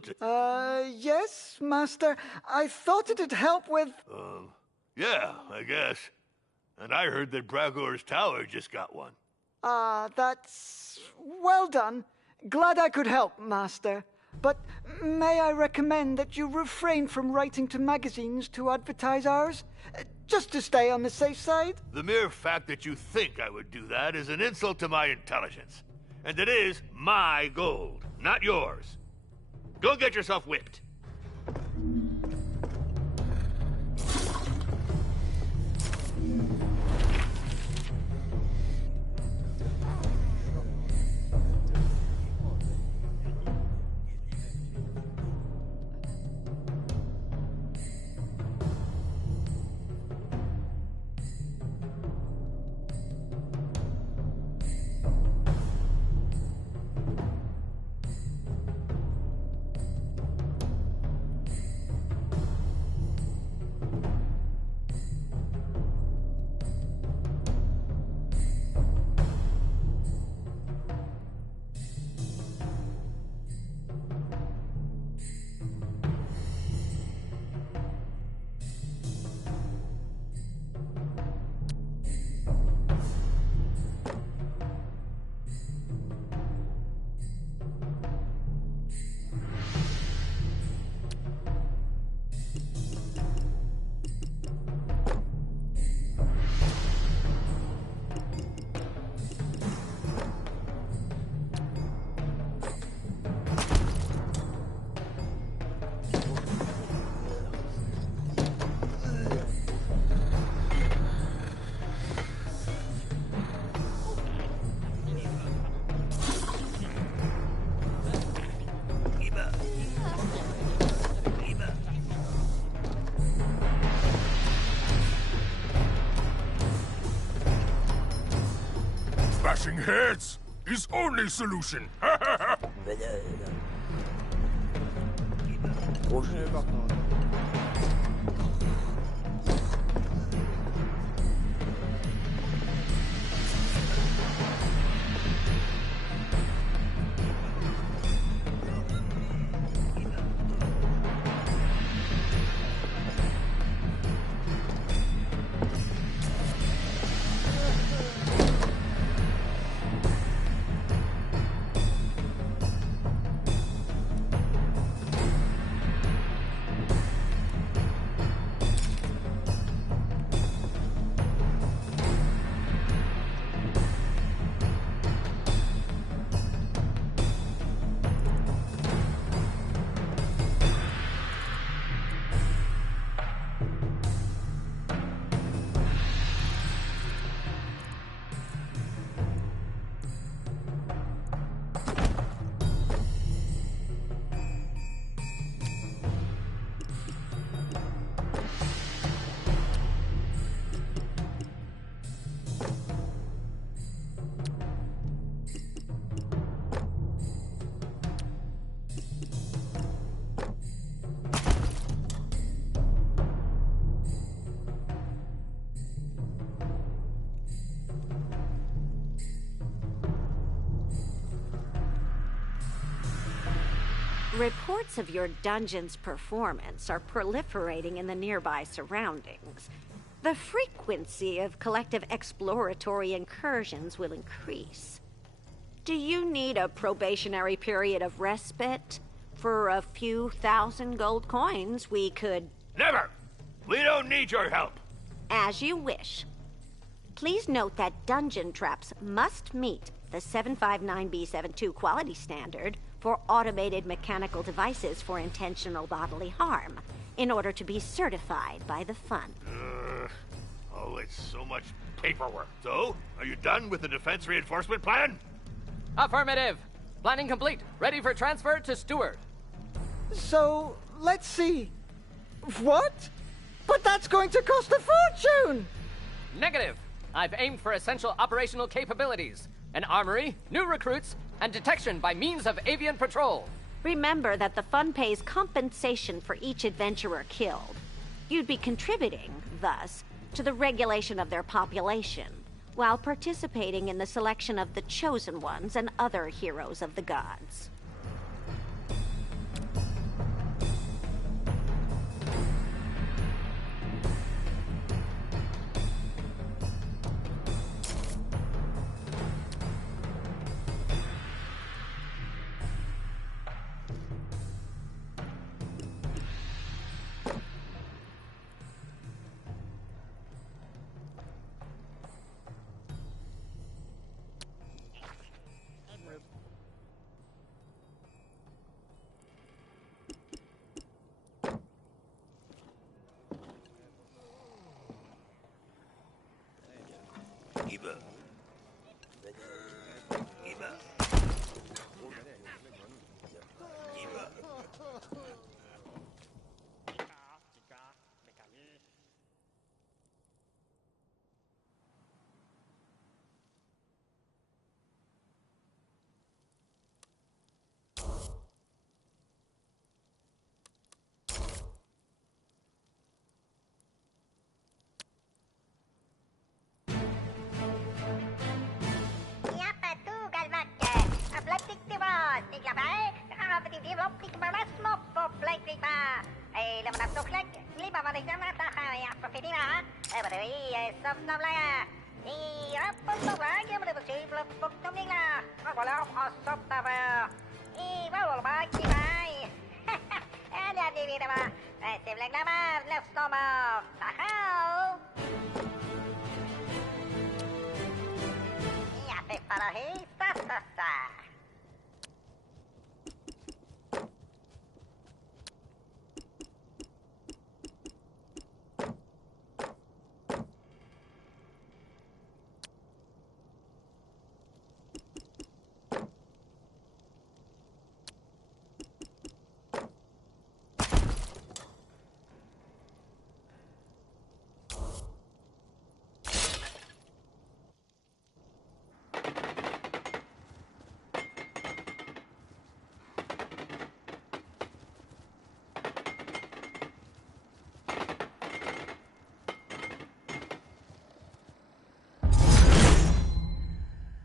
to... Yes, Master. I thought it'd help with... Yeah, I guess. And I heard that Bragor's tower just got one. That's... well done. Glad I could help, Master. But may I recommend that you refrain from writing to magazines to advertise ours? Just to stay on the safe side? The mere fact that you think I would do that is an insult to my intelligence. And it is my gold, not yours. Go get yourself whipped. Bashing heads is only solution. Reports of your dungeon's performance are proliferating in the nearby surroundings. The frequency of collective exploratory incursions will increase. Do you need a probationary period of respite? For a few thousand gold coins, we could... Never! We don't need your help! As you wish. Please note that dungeon traps must meet the 759B72 quality standard for automated mechanical devices for intentional bodily harm, in order to be certified by the fund. Oh, it's so much paperwork. So, are you done with the defense reinforcement plan? Affirmative. Planning complete. Ready for transfer to Steward. So, let's see. What? But that's going to cost a fortune! Negative. I've aimed for essential operational capabilities. An armory, new recruits, and detection by means of avian patrol. Remember that the fund pays compensation for each adventurer killed. You'd be contributing, thus, to the regulation of their population, while participating in the selection of the chosen ones and other heroes of the gods.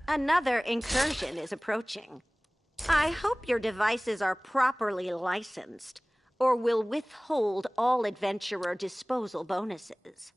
Another incursion is approaching. I hope your devices are properly licensed, or will withhold all adventurer disposal bonuses.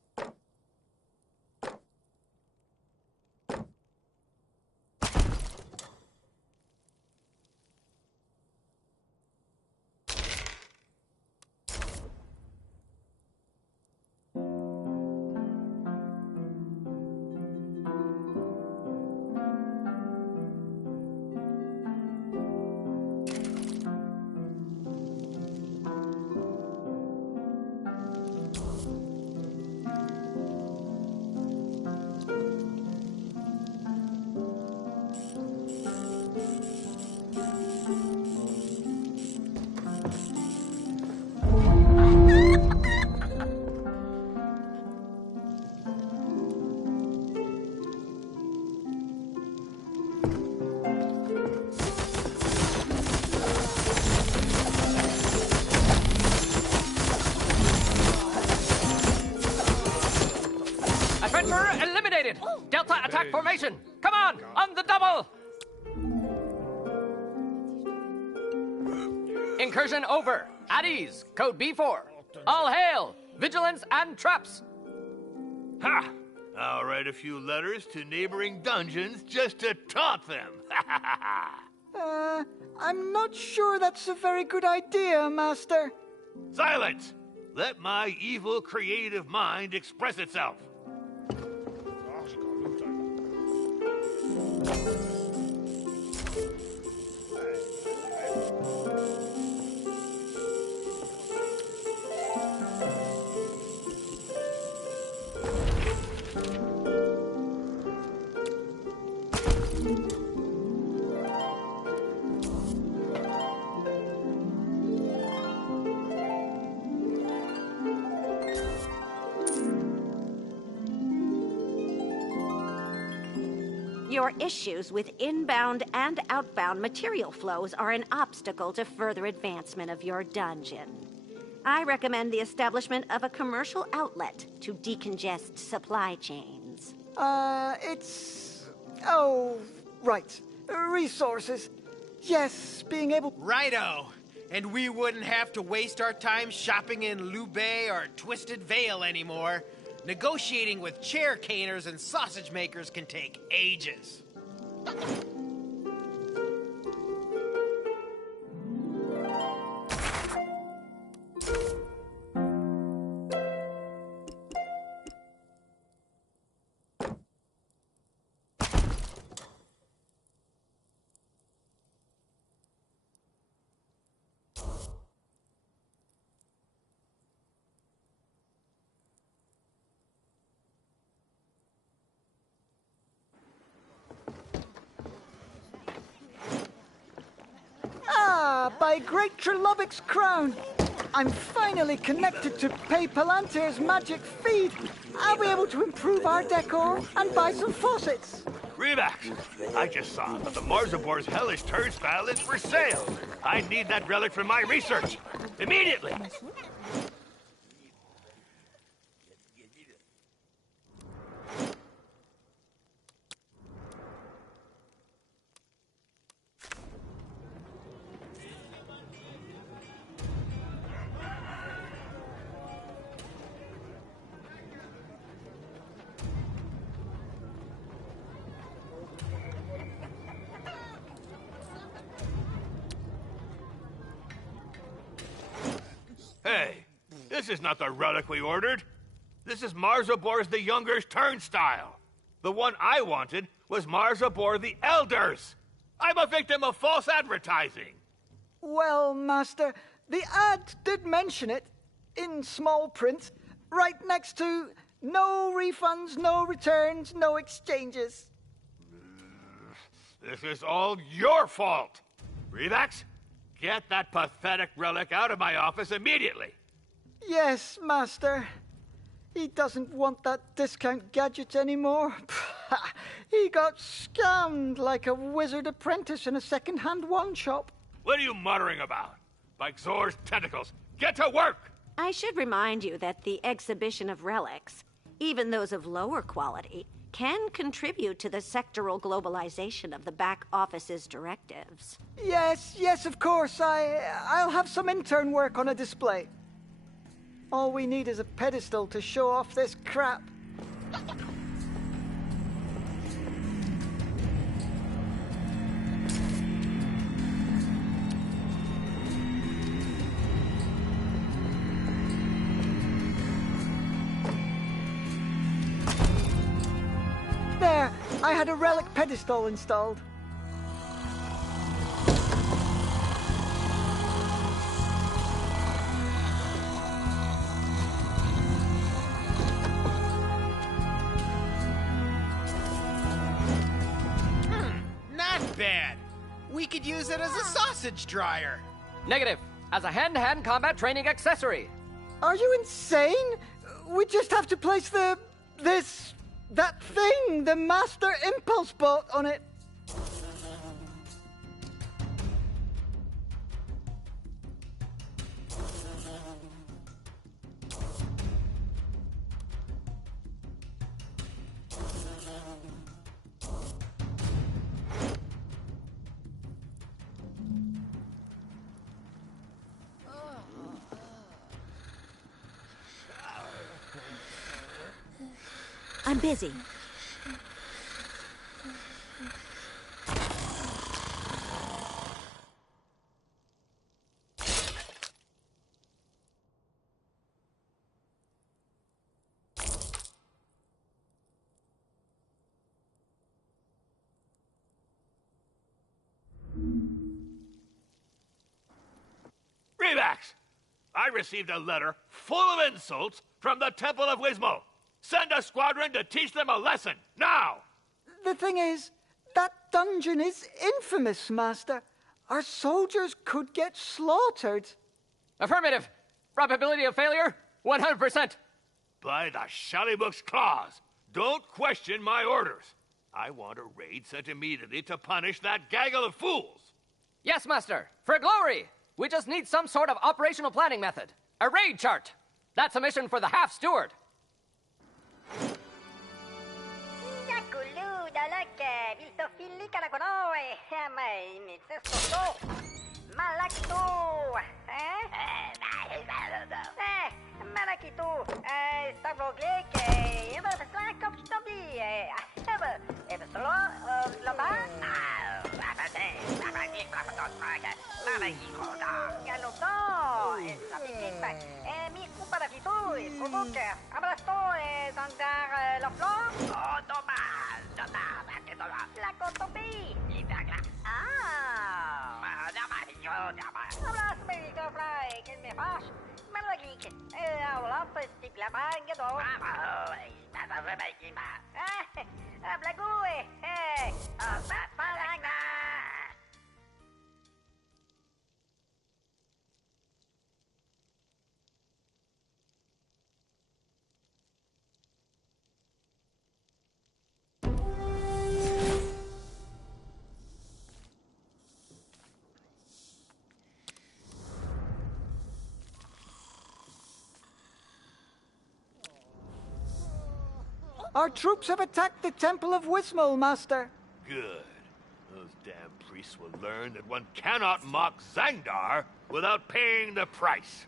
Adventurer eliminated! Delta attack formation! Come on the double! Incursion over. At ease. Code B4. All hail! Vigilance and traps! Ha! I'll write a few letters to neighboring dungeons just to taunt them. I'm not sure that's a very good idea, Master. Silence! Let my evil creative mind express itself. Your issues with inbound and outbound material flows are an obstacle to further advancement of your dungeon. I recommend the establishment of a commercial outlet to decongest supply chains. Oh, right. Resources. Yes, being able... Righto. And we wouldn't have to waste our time shopping in Lubei or Twisted Vale anymore. Negotiating with chair caners and sausage makers can take ages. By Great Trilobic's crown, I'm finally connected to Pay Palantir's magic feed. I'll be able to improve our decor and buy some faucets. Relax. I just saw that the Marzabor's hellish turnstile is for sale. I need that relic for my research. Immediately. Hey, this is not the relic we ordered. This is Marzabor the Younger's turnstile. The one I wanted was Marzabor the Elder's. I'm a victim of false advertising. Well, Master, the ad did mention it, in small print, right next to no refunds, no returns, no exchanges. This is all your fault. Revax, get that pathetic relic out of my office immediately. Yes, Master. He doesn't want that discount gadget anymore. He got scammed like a wizard apprentice in a second-hand wand shop. What are you muttering about? By Xor's tentacles, get to work! I should remind you that the exhibition of relics, even those of lower quality, can contribute to the sectoral globalization of the back office's directives. Yes, of course. I'll have some intern work on a display. All we need is a pedestal to show off this crap. There, I had a relic pedestal installed. Not bad. We could use it as a sausage dryer. Negative. As a hand-to-hand combat training accessory. Are you insane? We just have to place that thing, the Master Impulse Bolt on it. I'm busy. Revax! I received a letter full of insults from the Temple of Wismo. Send a squadron to teach them a lesson, now! The thing is, that dungeon is infamous, Master. Our soldiers could get slaughtered. Affirmative. Probability of failure, 100%. By the Shallybook's claws, don't question my orders. I want a raid sent immediately to punish that gaggle of fools. Yes, Master. For glory. We just need some sort of operational planning method. A raid chart. That's a mission for the half-steward. Our troops have attacked the Temple of Wismo, Master. Good. Those damn priests will learn that one cannot mock Zangdar without paying the price.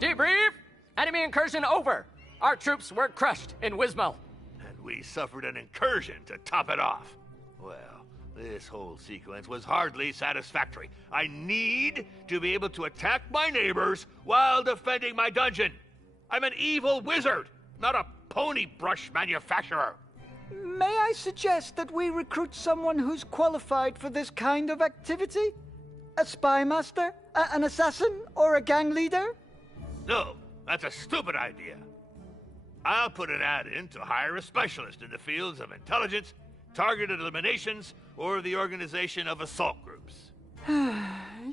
Debrief! Enemy incursion over. Our troops were crushed in Wismo. And we suffered an incursion to top it off. Well, this whole sequence was hardly satisfactory. I need to be able to attack my neighbors while defending my dungeon. I'm an evil wizard, not a pony brush manufacturer. May I suggest that we recruit someone who's qualified for this kind of activity? A spy master? An assassin? Or a gang leader? No, that's a stupid idea. I'll put an ad in to hire a specialist in the fields of intelligence, targeted eliminations, or the organization of assault groups.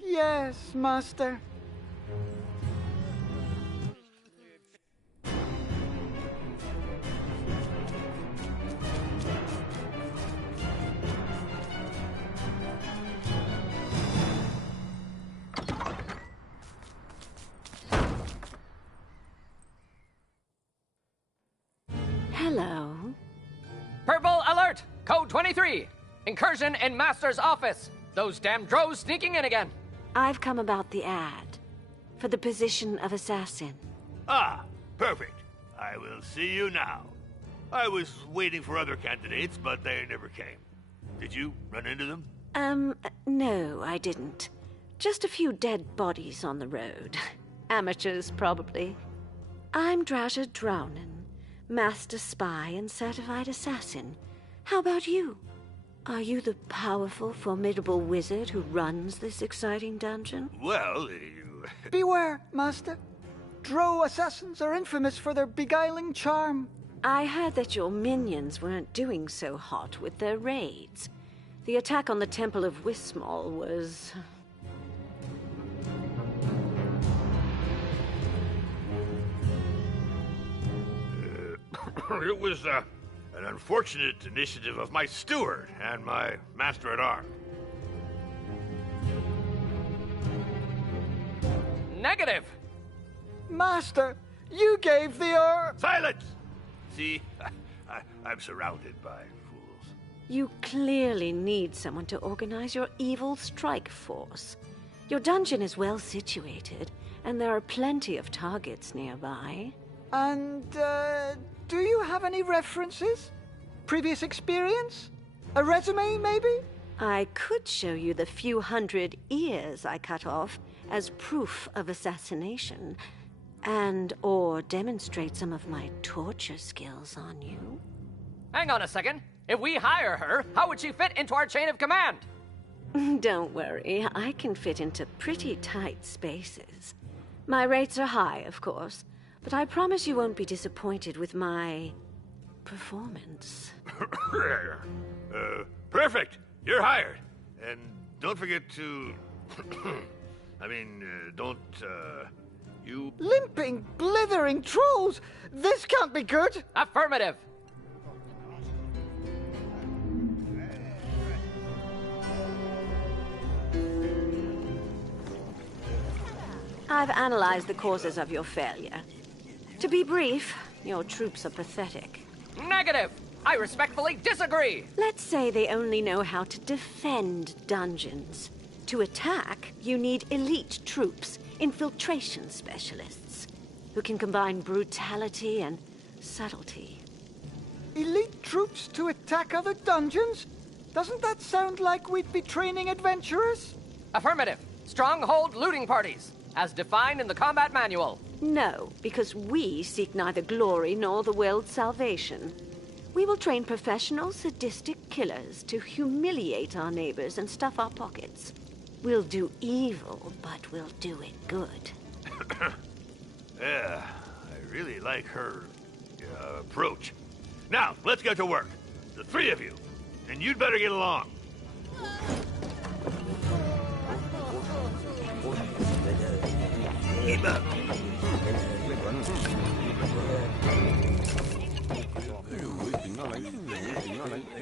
Yes, master. Hello. Purple alert! Code 23. Incursion in Master's office. Those damn drows sneaking in again. I've come about the ad for the position of assassin. Ah, perfect. I will see you now. I was waiting for other candidates, but they never came. Did you run into them? No, I didn't. Just a few dead bodies on the road. Amateurs, probably. I'm Drasha Drownin, master spy and certified assassin. How about you? Are you the powerful, formidable wizard who runs this exciting dungeon? Well, you... Beware, master. Drow assassins are infamous for their beguiling charm. I heard that your minions weren't doing so hot with their raids. The attack on the Temple of Wismol was... It was an unfortunate initiative of my steward and my master-at-arms. Negative! Master, you gave the order. Silence! See, I'm surrounded by fools. You clearly need someone to organize your evil strike force. Your dungeon is well situated, and there are plenty of targets nearby. And, do you have any references? Previous experience? A resume, maybe? I could show you the few hundred ears I cut off as proof of assassination, or demonstrate some of my torture skills on you. Hang on a second. If we hire her, how would she fit into our chain of command? Don't worry, I can fit into pretty tight spaces. My rates are high, of course, but I promise you won't be disappointed with my performance. Perfect. You're hired. And don't forget to... you... Limping, blithering trolls! This can't be good! Affirmative. I've analyzed the causes of your failure. To be brief, your troops are pathetic. Negative. I respectfully disagree! Let's say they only know how to defend dungeons. To attack, you need elite troops, infiltration specialists, who can combine brutality and subtlety. Elite troops to attack other dungeons? Doesn't that sound like we'd be training adventurers? Affirmative. Stronghold looting parties, as defined in the combat manual. No, because we seek neither glory nor the world's salvation. We will train professional, sadistic killers to humiliate our neighbors and stuff our pockets. We'll do evil, but we'll do it good. Yeah, I really like her approach. Now, let's get to work. The three of you. And you'd better get along. Keep up. Keep up.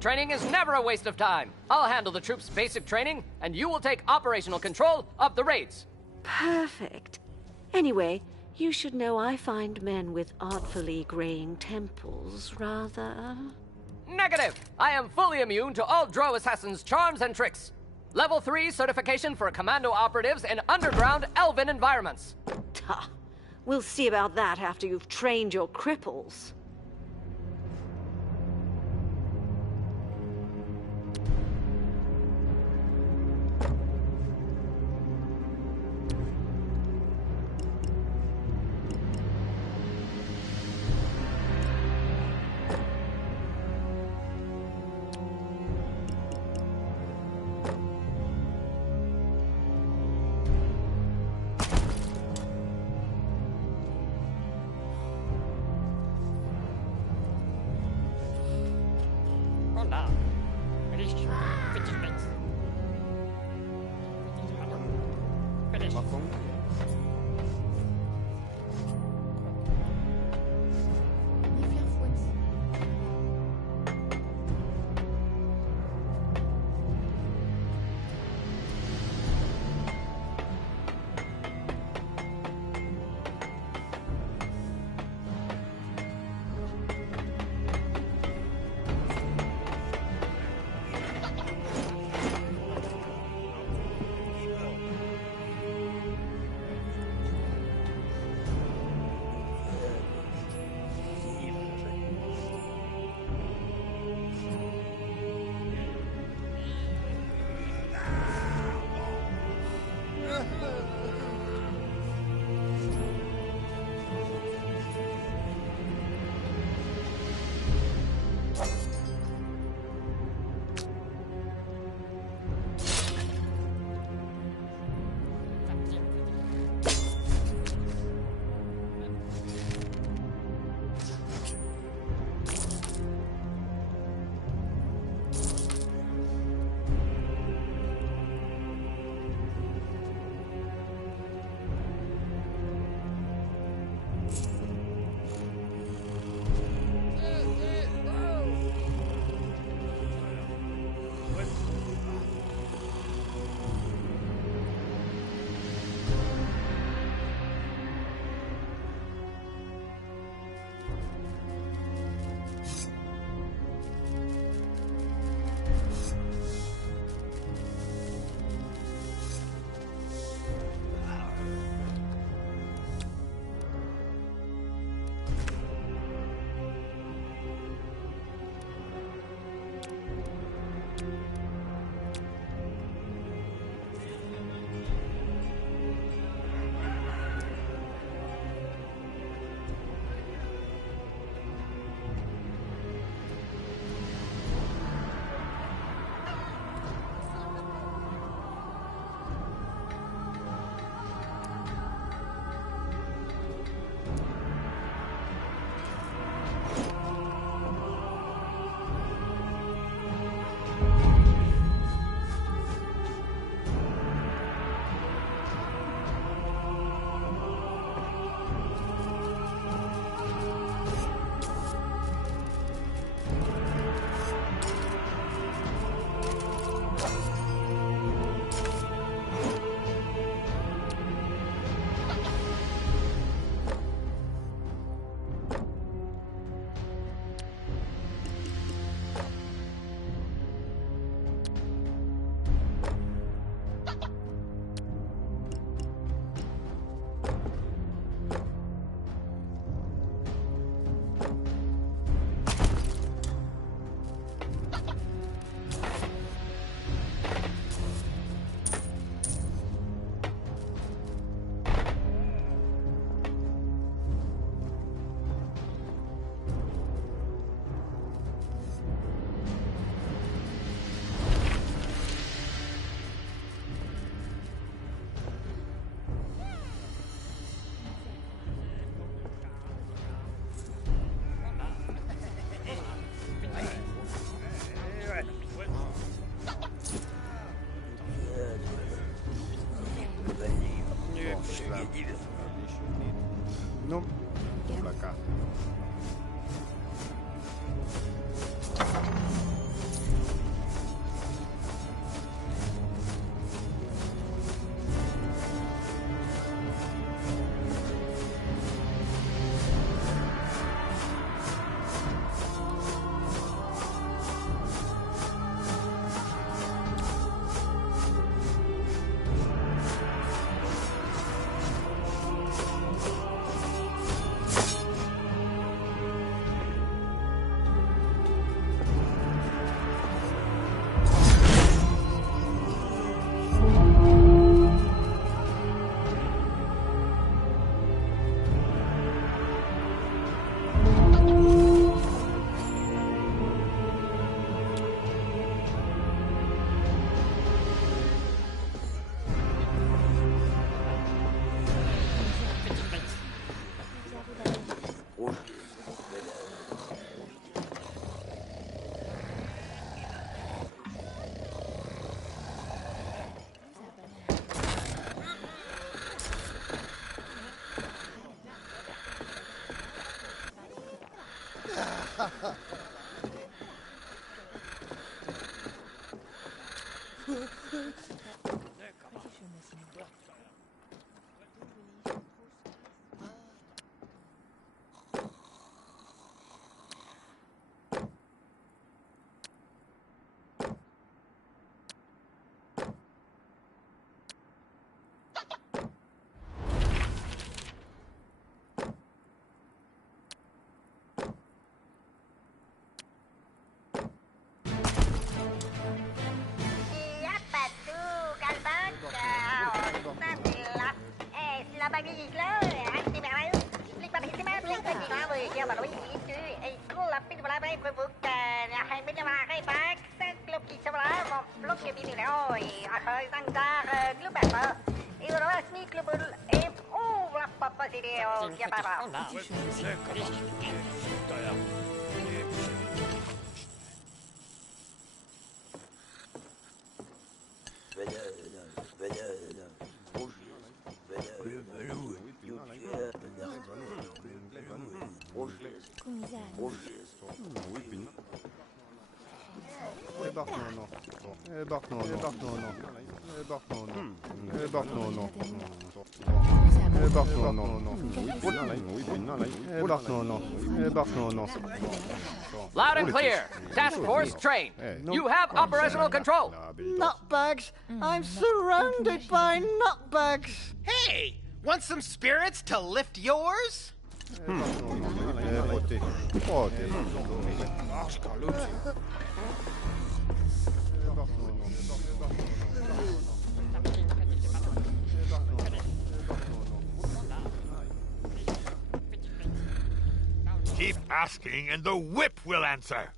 Training is never a waste of time. I'll handle the troops' basic training, and you will take operational control of the raids. Perfect. Anyway, you should know I find men with artfully graying temples rather... Negative! I am fully immune to all Drow assassins' charms and tricks. Level 3 certification for commando operatives in underground elven environments. Ha! We'll see about that after you've trained your cripples. Non, pour la carte. Loud and clear. Task force train. You have operational control. Nutbags! I'm surrounded by nutbags! Hey, want some spirits to lift yours? Keep asking and the whip will answer.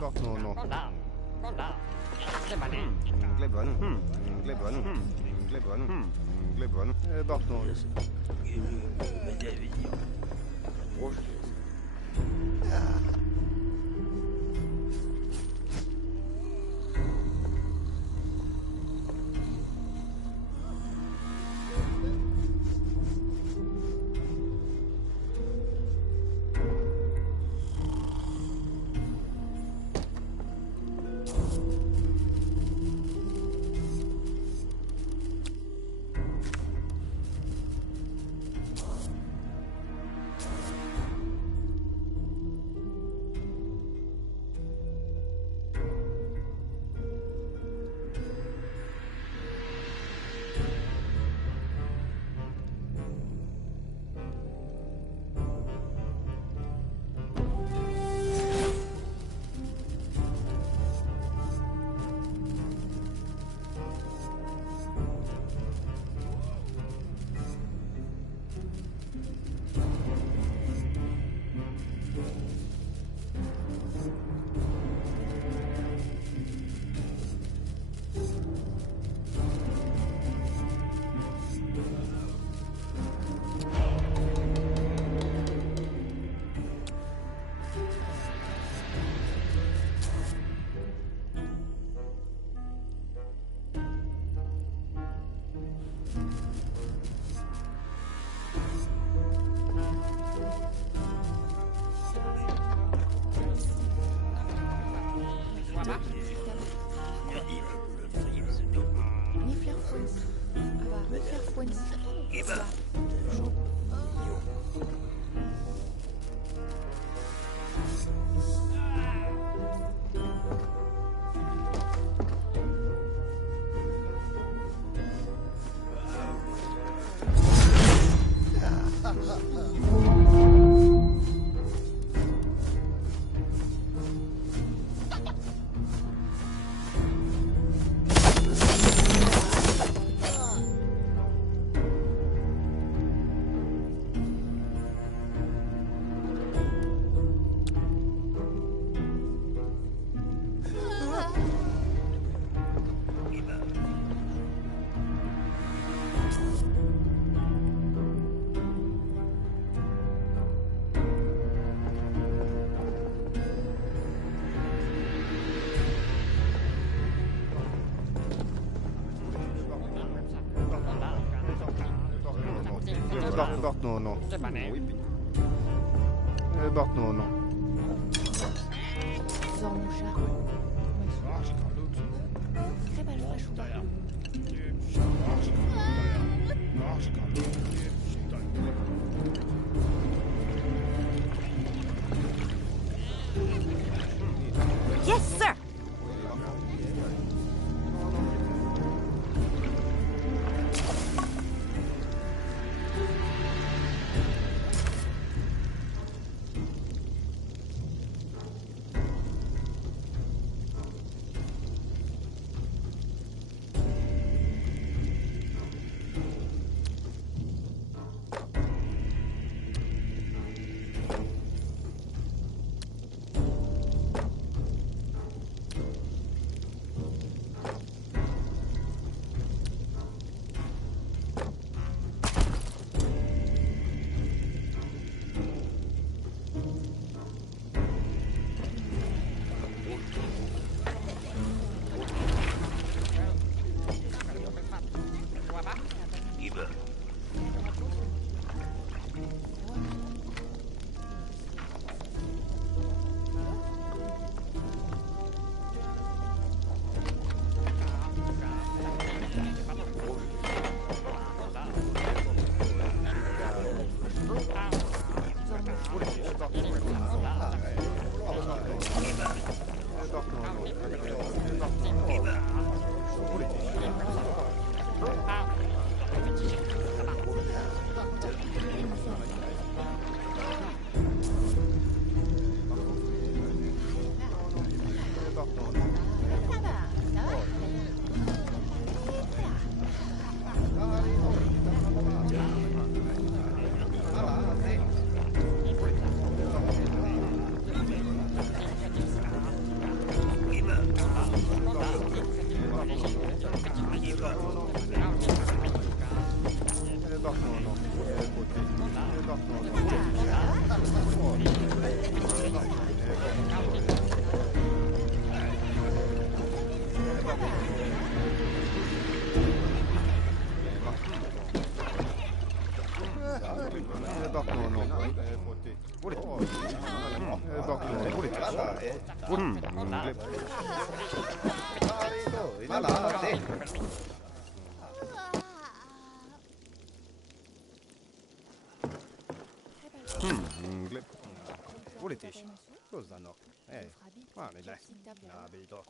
Bartnono. Bartnono. Sors mon chat. Yes, sir. Hozzanak. Hely, van ide. Nábítok.